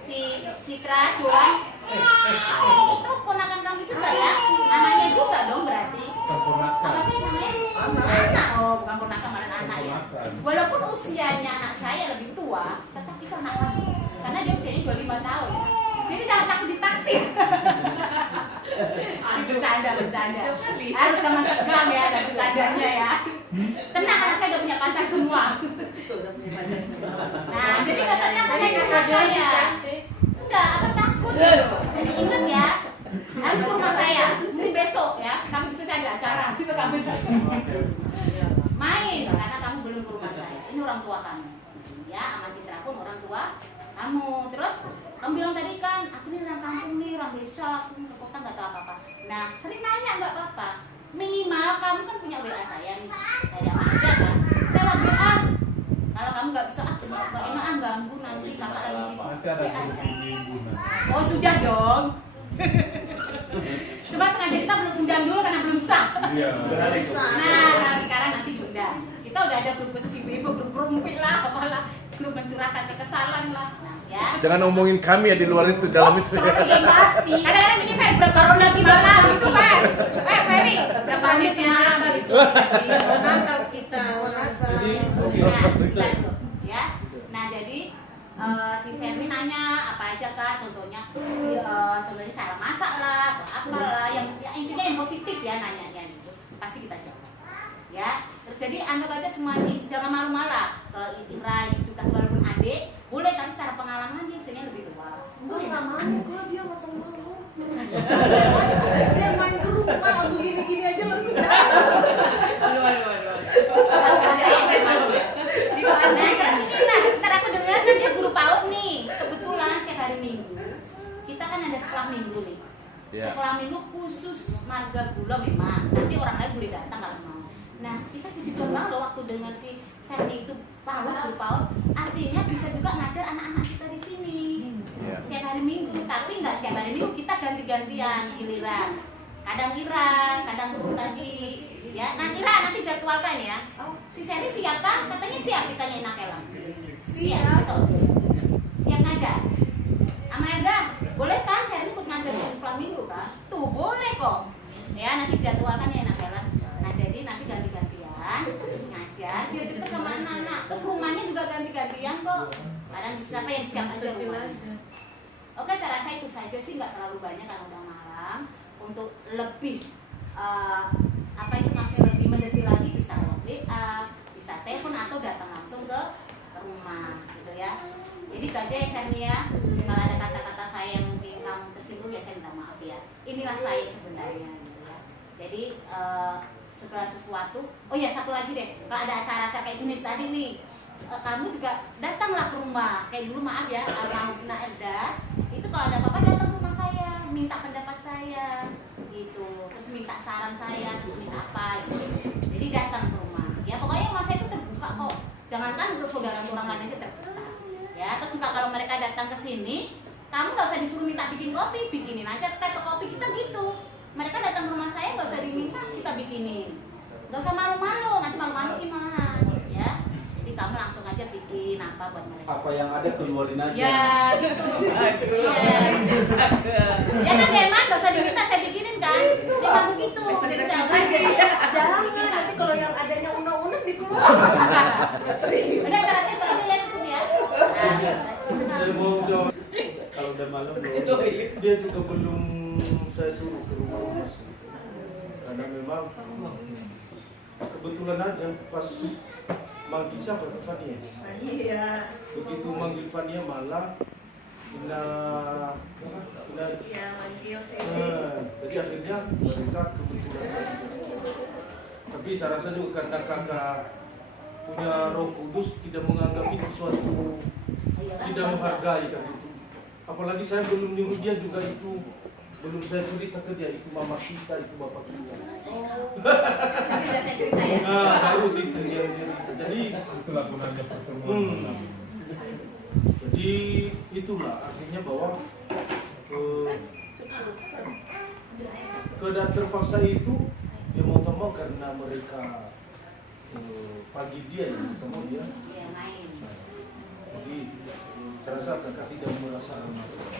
si Citra Juan, itu ponakan kamu juga ya? Anaknya juga dong berarti. Apa sih namanya? Anak. Oh, bukan ponakan, malah anak ya. Walaupun usianya anak saya lebih tua, tetap itu anak kamu. Karena dia usianya 25 tahun. Jadi jangan takut ditaksir. Bercanda. Harus sama tegang ya, ada bercandanya ya. Tenang, karena saya udah punya pacar semua. Nah, jadi kesannya kan yang kata saya. Enggak, apa takut gitu. Jadi ingat ya, harus ke rumah saya. Mungkin besok ya, kamu bisa cari acara. Gitu kamu bisa. Main, karena kamu belum ke rumah saya. Ini orang tua kamu. Di sini ya, sama Citra pun orang tua kamu. Terus kamu bilang tadi kan, aku ini orang kampung nih, orang desa, aku ke kota nggak tahu apa-apa. Nah, sering nanya nggak apa-apa. Minimal kamu kan punya WA saya nih, kayak aja kan. Lewat WA. Kalau kamu nggak bisa, nggak enak ganggu nanti kakak lagi sibuk. Nanti ada WA aja. minggu nanti. Oh sudah dong. Coba sengaja kita belum undang dulu karena belum sah. Iya. Nah, kalau sekarang nanti diundang. Kita udah ada grup khusus ibu-ibu, grup rumput lah, apalah, grup mencurahkan kekesalan lah. Nah, ya. Jangan ngomongin kami ya di luar itu, dalam itu. Iya pasti. Kadang-kadang ini Fer berapa ronda gimana gitu Fer? Ferry, berapa ronda gitu? Natal kita, Ya. Nah, jadi si Sermi nanya apa aja kan, contohnya contohnya cara masak lah, atau apalah yang intinya yang positif ya nanyanya gitu. Pasti kita jawab. Ya. Terus jadi anggap aja semua sih, jangan malu-malu ke Ira juga walaupun adik, boleh tapi secara pengalaman dia usianya lebih tua. Enggak mau, dia mau malu. Dia main ke rumah, aku gini-gini aja langsung Ntar aku dengar kan dia guru PAUD nih. Kebetulan setiap hari Minggu kita kan ada sekolah minggu nih. Sekolah minggu khusus marga gula memang, tapi orang lain boleh datang kalau mau. Nah, kita juga malu waktu dengar si Serni itu PAUD, guru PAUD, artinya bisa juga ngajar anak-anak kita di sini. Setiap hari Minggu, tapi nggak setiap hari Minggu, kita ganti-gantian giliran. Kadang Ira, kadang rotasi. Ya, nanti jadwalkan ya. Si Serni siap kan? Katanya siap, ditanya Ina Kellen. Siap, betul. Siap ngajar. Ama Erda, boleh kan Serni ikut ngajar di sekolah minggu kan? Tuh, boleh kok. Ya, nanti jadwalkan ya Ina Kellen. Nah, jadi nanti ganti-gantian ngajar, biar dekat sama anak-anak. Terus rumahnya juga ganti-gantian kok. Kadang siapa yang siap aja rumahnya. Oke, saya rasa itu saja sih, nggak terlalu banyak karena udah malam. Untuk lebih masih lebih mendetil lagi bisa WA, bisa telepon atau datang langsung ke rumah gitu ya. Jadi itu aja ya Serni ya. Kalau ada kata-kata saya yang mungkin kamu tersinggung ya saya minta maaf ya. Inilah saya sebenarnya gitu ya. Jadi segala sesuatu. Oh ya satu lagi deh. Kalau ada acara-acara kayak gini tadi nih, kamu juga datanglah ke rumah. Kayak dulu maaf ya, almarhum Erda itu kalau ada apa-apa datang ke rumah saya, minta pendapat saya gitu, terus minta saran saya, terus minta apa gitu. Jadi datang ke rumah. Ya pokoknya rumah saya itu terbuka kok. Jangankan untuk saudara orang lain aja terbuka. Ya, terus juga kalau mereka datang ke sini, kamu nggak usah disuruh minta bikin kopi, bikinin aja teh atau kopi kita gitu. Mereka datang ke rumah saya nggak usah diminta, kita bikinin. Nggak usah malu-malu, nanti malu-maluin malahan. Ya, jadi kamu langsung aja bikin apa buat mereka. Apa yang ada keluarin aja. Ya, gitu. Ya kan Derman nggak usah diminta saya bikinin kan? Ya nggak begitu. jangan nanti kalau yang adanya unek-unek dikeluarkan. Udah saya rasa itu aja ya cukup ya. Saya mau jawab. Kalau udah malam loh, dia juga belum saya suruh ke rumah. Karena memang kebetulan aja pas manggil siapa tuh Fania. Iya. Begitu manggil Fania malah Ina Iya manggil sih. jadi akhirnya mereka kebetulan saja. Tapi Tapi saya rasa juga karena kakak punya Roh Kudus tidak menganggap itu suatu, tidak menghargai kan itu. Apalagi saya belum nyuruh dia juga itu, belum saya cerita ke dia itu mama kita, itu bapak kita. Tapi udah saya cerita ya. Nah, baru sih dia. Jadi Itulah gunanya pertemuan. jadi itulah artinya bahwa keadaan terpaksa itu ya mau tak mau karena mereka pagi dia ya mau tak mau dia. Iya, main. Jadi saya rasa kakak tidak merasa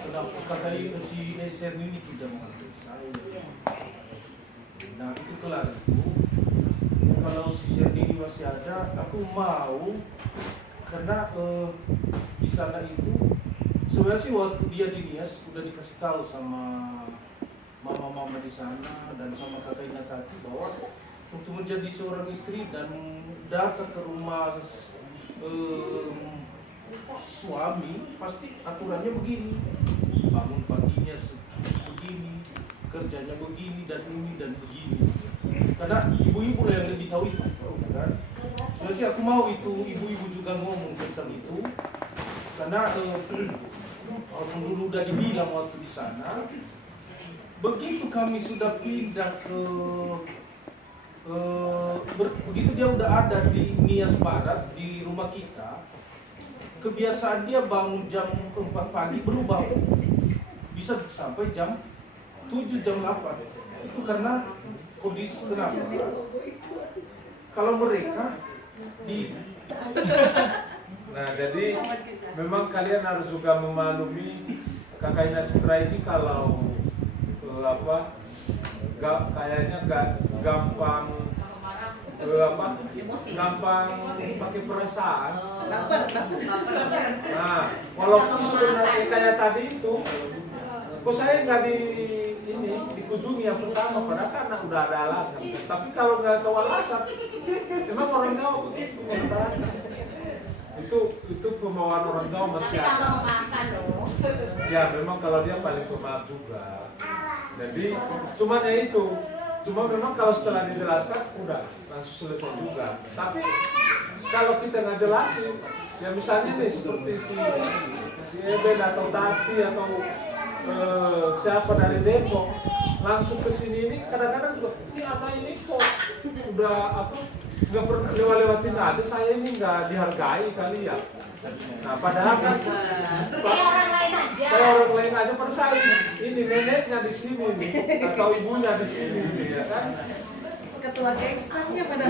kenapa kakak ini si Eser ini tidak menghargai saya. Iya. Nah itu kelar itu. Kalau si Eser ini masih ada, aku mau karena di sana itu sebenarnya sih waktu dia di Nias udah dikasih tahu sama mama-mama di sana dan sama kakaknya tadi bahwa untuk menjadi seorang istri dan datang ke rumah suami pasti aturannya begini, bangun paginya begini, kerjanya begini dan ini dan begini. Karena ibu-ibu yang lebih tahu itu, kan? Jadi aku mau itu ibu-ibu juga ngomong tentang itu, karena orang dulu udah dibilang waktu di sana. Begitu kami sudah pindah ke begitu dia udah ada di Nias Barat di rumah kita, kebiasaan dia bangun jam 4 pagi berubah, bisa sampai jam 7 jam 8. Itu karena kondisi kenapa? Kalau mereka di Nah, jadi memang kalian harus juga memaklumi kakaknya Citra ini kalau kayaknya gampang gampang pakai perasaan. Nah, walaupun sebenarnya kayak tadi itu, kok saya nggak dikunjungi yang pertama, padahal karena udah ada alasan. Tapi kalau nggak tahu alasan, emang orang Jawa begitu. Itu pembawaan orang Jawa masih Tapi ada. kalau makan loh. Ya memang kalau dia paling pemaaf juga. Jadi cuman ya itu. Cuma memang kalau setelah dijelaskan udah langsung selesai juga. Tapi kalau kita nggak jelasin, ya misalnya nih seperti si Eben atau Tati atau siapa dari Depok langsung ke sini ini kadang-kadang juga ini anak ini kok udah nggak pernah lewatin aja, saya ini nggak dihargai kali ya. Nah padahal kan Kayak orang lain aja. kayak orang lain aja pada saat ini neneknya di sini nih atau ibunya di sini nih, ya kan. Ketua gangsternya pada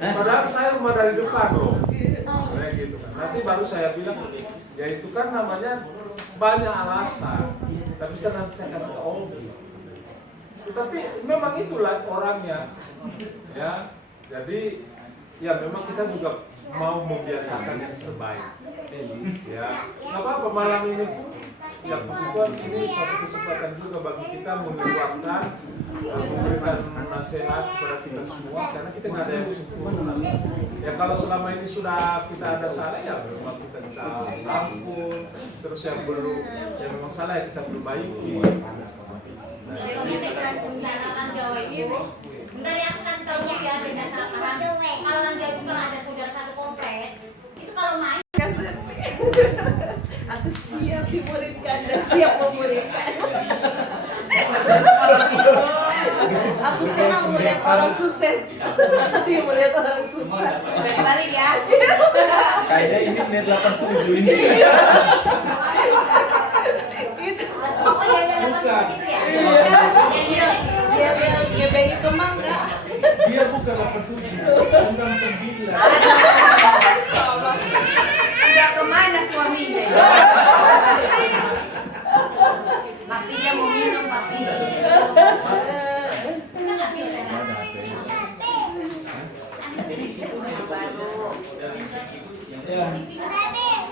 Padahal saya rumah dari depan loh, kayak gitu kan. Nanti baru saya bilang ya itu kan namanya banyak alasan. Tapi sekarang nanti saya kasih tahu. Tapi memang itulah orangnya, ya. Jadi ya memang kita juga mau membiasakan yang terbaik, ya. Nggak apa-apa malam ini pun, ya puji Tuhan ini suatu kesempatan juga bagi kita mengeluarkan memberikan nasihat kepada kita semua karena kita nggak ada yang sempurna. Ya kalau selama ini sudah kita ada salah ya memang kita minta ampun, terus yang belum yang memang salah ya kita perbaiki. Kalau saya kira orang Jawa itu, bentar ya aku kasih tahu ya tidak salah paham. Kalau orang Jawa itu kalau ada saudara satu komplek, itu kalau main aku siap dimuridkan dan siap memuridkan. Aku senang melihat orang sukses, sedih melihat orang susah. dari balik ya. Kayaknya ini menit 87 ini. Itu Oh ya ada apa gitu ya? dia yang GBI Kemangga. dia bukan 87, 99. Sudah kemana suaminya? Tapi dia mau minum tapi Enggak bisa. Ya,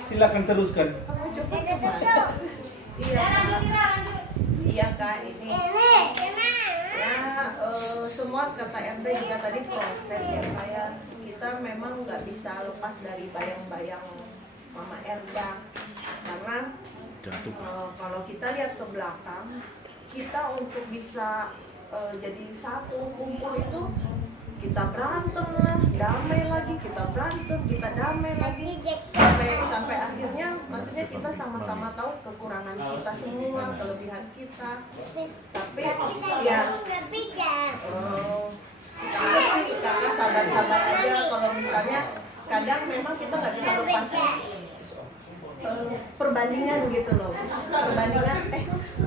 silakan teruskan. Iya, Lanjut Ira, lanjut. iya Kak, ini ya semua kata RB juga tadi proses ya Kak ya. Kita memang nggak bisa lepas dari bayang-bayang Mama Erda karena kalau kita lihat ke belakang, kita untuk bisa jadi satu kumpul itu kita berantem lah, damai lagi, kita berantem, kita damai lagi, sampai akhirnya maksudnya kita sama-sama tahu kekurangan kita semua, kelebihan kita, tapi ya kakak sabar-sabar aja. Kalau misalnya kadang memang kita nggak bisa lepas perbandingan gitu loh, perbandingan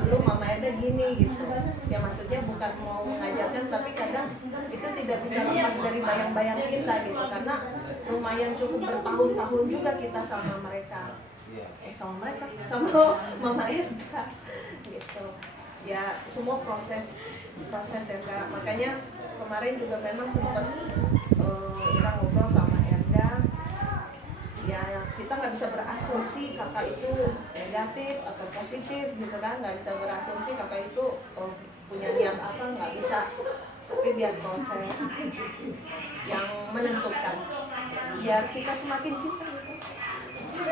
lu Mama Eda gini gitu ya, maksudnya bukan mau mengajarkan, tapi kadang itu tidak bisa lepas dari bayang-bayang kita gitu, karena lumayan cukup bertahun-tahun juga kita sama mereka, sama Mama Eda gitu ya, semua proses ya Kak. Makanya kemarin juga memang sempat kita ngobrol sama Erda ya, kita nggak bisa berasumsi kakak itu negatif atau positif gitu kan, nggak bisa berasumsi kakak itu punya niat apa, nggak bisa, tapi biar proses yang menentukan, biar kita semakin cinta gitu.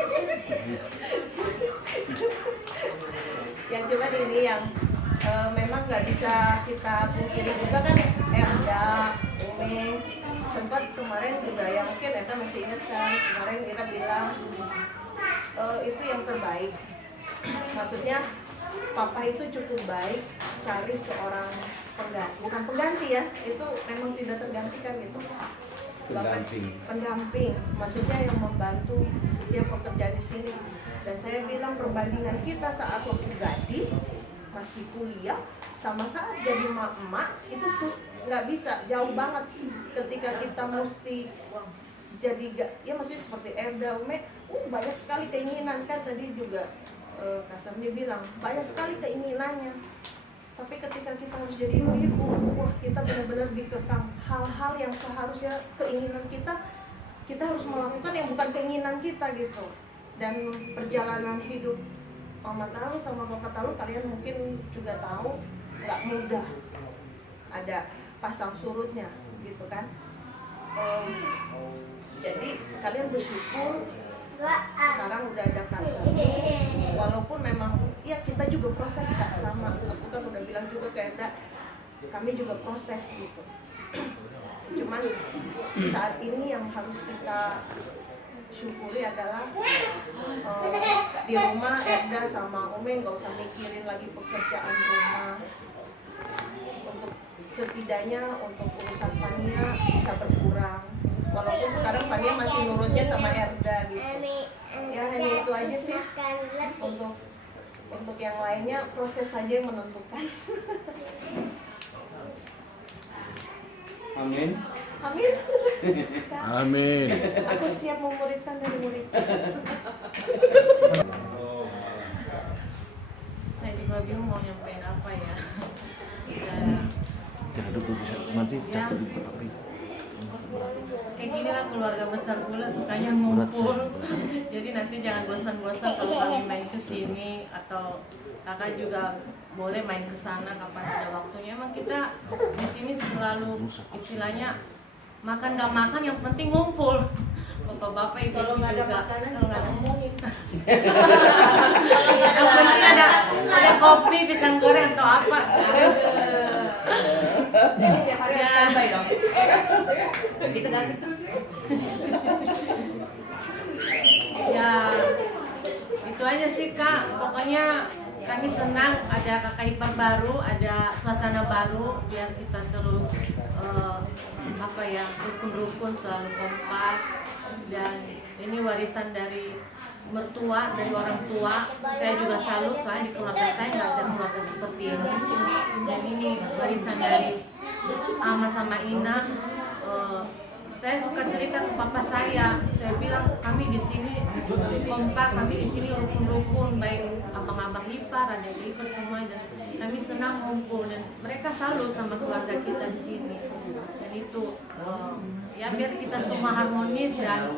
Yang cuma ini yang memang nggak bisa kita pungkiri juga kan, Erda, Umi sempat kemarin juga yang mungkin Eda masih ingat kan, kemarin Ira bilang itu yang terbaik, maksudnya papa itu cukup baik, cari seorang pengganti, bukan pengganti ya, itu memang tidak tergantikan gitu, pendamping, maksudnya yang membantu setiap pekerjaan di sini. Dan saya bilang perbandingan kita saat waktu gadis masih kuliah sama saat jadi emak itu nggak bisa, jauh banget. Ketika kita mesti jadi ya maksudnya seperti Erda, Ume, banyak sekali keinginan kan, tadi juga Kasarni bilang banyak sekali keinginannya, tapi ketika kita harus jadi ibu-ibu, wah kita benar-benar dikekang hal-hal yang seharusnya keinginan kita harus melakukan yang bukan keinginan kita gitu. Dan perjalanan hidup Mama Taru sama Bapak Taru kalian mungkin juga tahu nggak mudah, ada pasang surutnya gitu kan. Jadi kalian bersyukur sekarang udah ada kasar, walaupun memang ya kita juga proses Kak, sama aku kan udah bilang juga ke Eda, kami juga proses gitu. Cuman saat ini yang harus kita syukuri adalah di rumah Eda sama Ome nggak usah mikirin lagi pekerjaan rumah, untuk setidaknya untuk urusan Fania bisa berkurang, walaupun sekarang Fania masih nurutnya sama Erda gitu ya. Hanya itu aja sih, untuk yang lainnya proses saja yang menentukan. Amin. Amin. Amin. Aku siap memuridkan dari murid. Saya juga bingung mau nyampein apa ya. Jangan dulu nanti jatuh di papi. Kayak gini lah keluarga besar Gula sukanya ngumpul. Jadi nanti jangan bosan-bosan kalau kami main ke sini, atau kakak juga boleh main ke sana kapan ada waktunya. Emang kita di sini selalu istilahnya makan nggak makan yang penting ngumpul. Bapak-bapak ibu Kalau nggak ada juga makanan kalau nggak kita ada ngomongin. yang penting ada kopi, pisang goreng atau apa. Jadi tiap hari harus standby dong. Gitu kan. Ya itu aja sih Kak, pokoknya kami senang ada kakak ipar baru, ada suasana baru, biar kita terus rukun-rukun selalu kompak. Dan ini warisan dari mertua, dari orang tua. Saya juga salut, soalnya di keluarga saya nggak ada keluarga seperti ini. Dan ini warisan dari Ama sama Ina. Saya suka cerita ke papa saya bilang kami di sini kompak, kami di sini rukun-rukun, baik abang-abang ipar, ada ipar semua, dan kami senang ngumpul, dan mereka salut sama keluarga kita di sini. Dan itu ya biar kita semua harmonis dan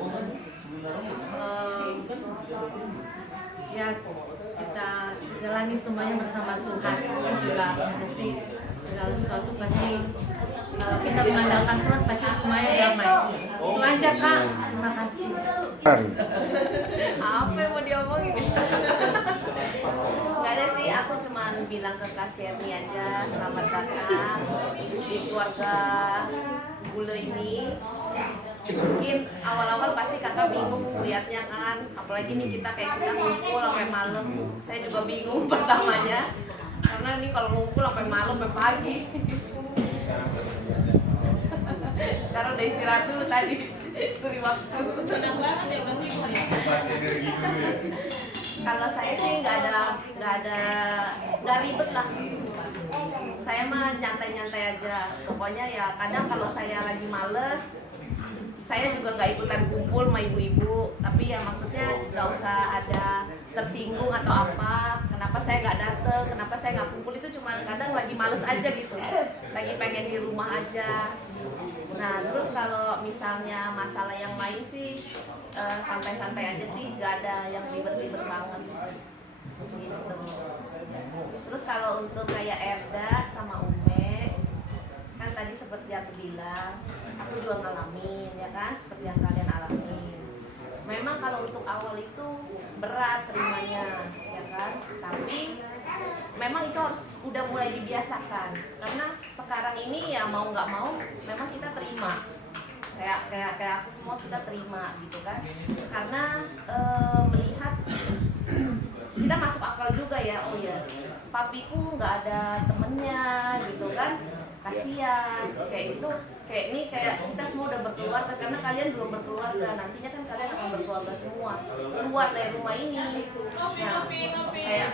ya kita jalani semuanya bersama Tuhan. Juga pasti segala sesuatu pasti kalau kita mengandalkan Tuhan pasti semuanya damai. Itu aja Kak, terima kasih. Apa yang mau diomongin? Gak ada sih, aku cuma bilang ke Kak Sherni aja selamat datang di keluarga Bule ini. Mungkin awal-awal pasti kakak bingung lihatnya kan, apalagi nih kita ngumpul sampai malam. Saya juga bingung pertamanya karena ini kalau ngumpul sampai malam sampai pagi. Sekarang udah istirahat dulu tadi, curi waktu. Kalau saya sih nggak ribet lah. Saya mah nyantai-nyantai aja. Pokoknya ya kadang kalau saya lagi males, saya juga nggak ikutan kumpul sama ibu-ibu. Tapi ya maksudnya nggak usah ada tersinggung atau apa. Kenapa saya nggak dateng? Kenapa saya nggak kumpul? Itu cuma kadang lagi males aja gitu. Lagi pengen di rumah aja. Nah terus kalau misalnya masalah yang lain sih santai-santai aja sih, nggak ada yang ribet-ribet banget gitu. Terus kalau untuk kayak Erda sama Ume kan tadi seperti aku bilang, aku juga ngalamin ya kan, seperti yang kalian alamin. Memang kalau untuk awal itu berat terimanya ya kan, tapi memang itu harus udah mulai dibiasakan karena sekarang ini ya mau nggak mau memang kita terima. Kayak aku semua kita terima gitu kan, karena melihat kita masuk akal juga ya, oh ya papiku nggak ada temennya gitu kan, kasihan kayak gitu. Kayak ini kayak kita semua udah berkeluarga, karena kalian belum berkeluarga, nantinya kan kalian akan berkeluarga semua keluar dari rumah ini. Nah kayak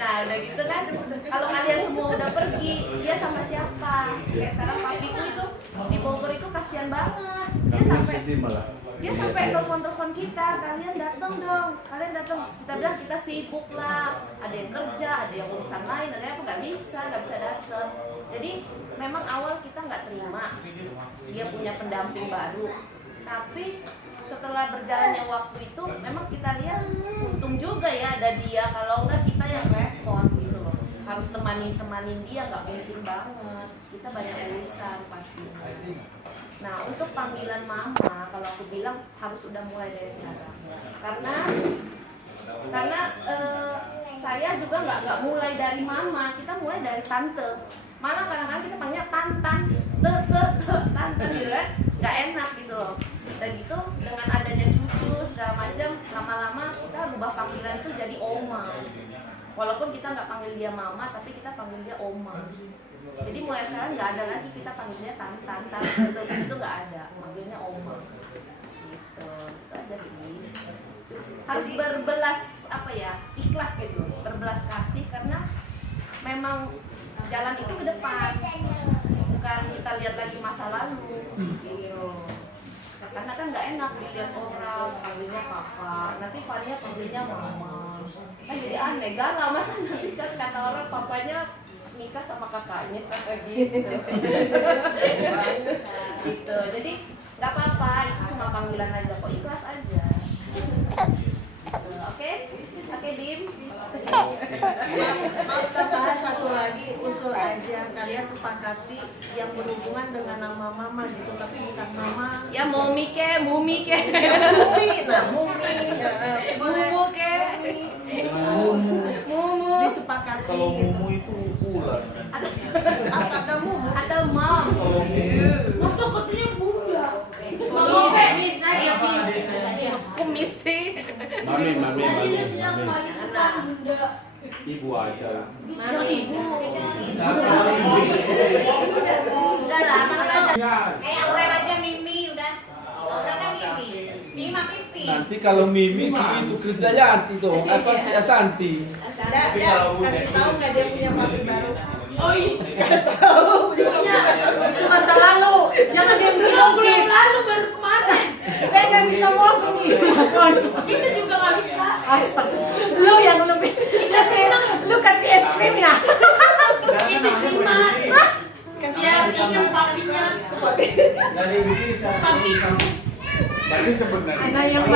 nah udah gitu kan, kalau kalian semua udah pergi, dia sama siapa? Kayak sekarang papiku itu di Bogor itu kasihan banget, dia sampai telepon kita, kalian datang dong, kalian datang. Kita bilang kita sibuk lah, ada yang kerja, ada yang urusan lain, ada yang nggak bisa datang. Jadi memang awal kita nggak terima dia punya pendamping baru, tapi setelah berjalannya waktu itu memang kita lihat untung juga ya ada dia, kalau enggak kita yang repot gitu loh, harus temanin dia, nggak mungkin banget, kita banyak urusan pasti. Nah untuk panggilan mama, kalau aku bilang harus udah mulai dari sekarang, karena saya juga nggak mulai dari mama, kita mulai dari tante. Malah kadang-kadang kita panggilnya tantan, tante gitu kan, nggak enak gitu loh. Dan itu dengan adanya cucu segala macam, lama-lama kita rubah panggilan itu jadi oma. Walaupun kita nggak panggil dia mama, tapi kita panggil dia oma. Jadi mulai sekarang nggak ada lagi kita panggilnya tantan, itu nggak ada, panggilnya oma. Gitu, itu aja sih. Harus berbelas ikhlas gitu, berbelas kasih, karena memang jalan itu ke depan, bukan kita lihat lagi masa lalu gitu. Karena kan nggak enak dilihat orang panggilnya papa, nanti Fania panggilnya mama, kan jadi aneh, galau. Masa nanti kan kata orang papanya nikah sama kakaknya gitu. Gitu. Jadi nggak apa-apa, itu cuma panggilan aja kok, ikhlas aja. Oke, Bim. Mau tambahan satu lagi, usul aja kalian sepakati yang berhubungan dengan nama mama gitu, tapi bukan mama. Ya Mumi ke, Mumi ke. Mumi, boleh. Mumu ke. Mumu. Disepakati. Kalau gitu. mumu itu ular. Apa kamu? Atau mom. Masuk katanya bunda. Bis aja bis. Kumis sih. Mami. Ibu aja. Mami. Udah lah, Kayak Aurel aja Mimi udah. Aurel kan Mimi. Mimi mah Pipi. Nanti kalau Mimi sih itu Krisdayanti dong, apa si Asanti. Kasih tahu nggak dia punya papi baru? Oh iya. Itu masa lalu. Jangan dia bilang bulan lalu baru kemarin. Saya nggak bisa move nih. Kita juga nggak bisa. Astaga. Lu yang lebih. Lu kasih es krim ya. Itu cimat. Biar ingat papinya. Dari Indonesia. Papiku. Tapi sebenarnya Anak yang baik.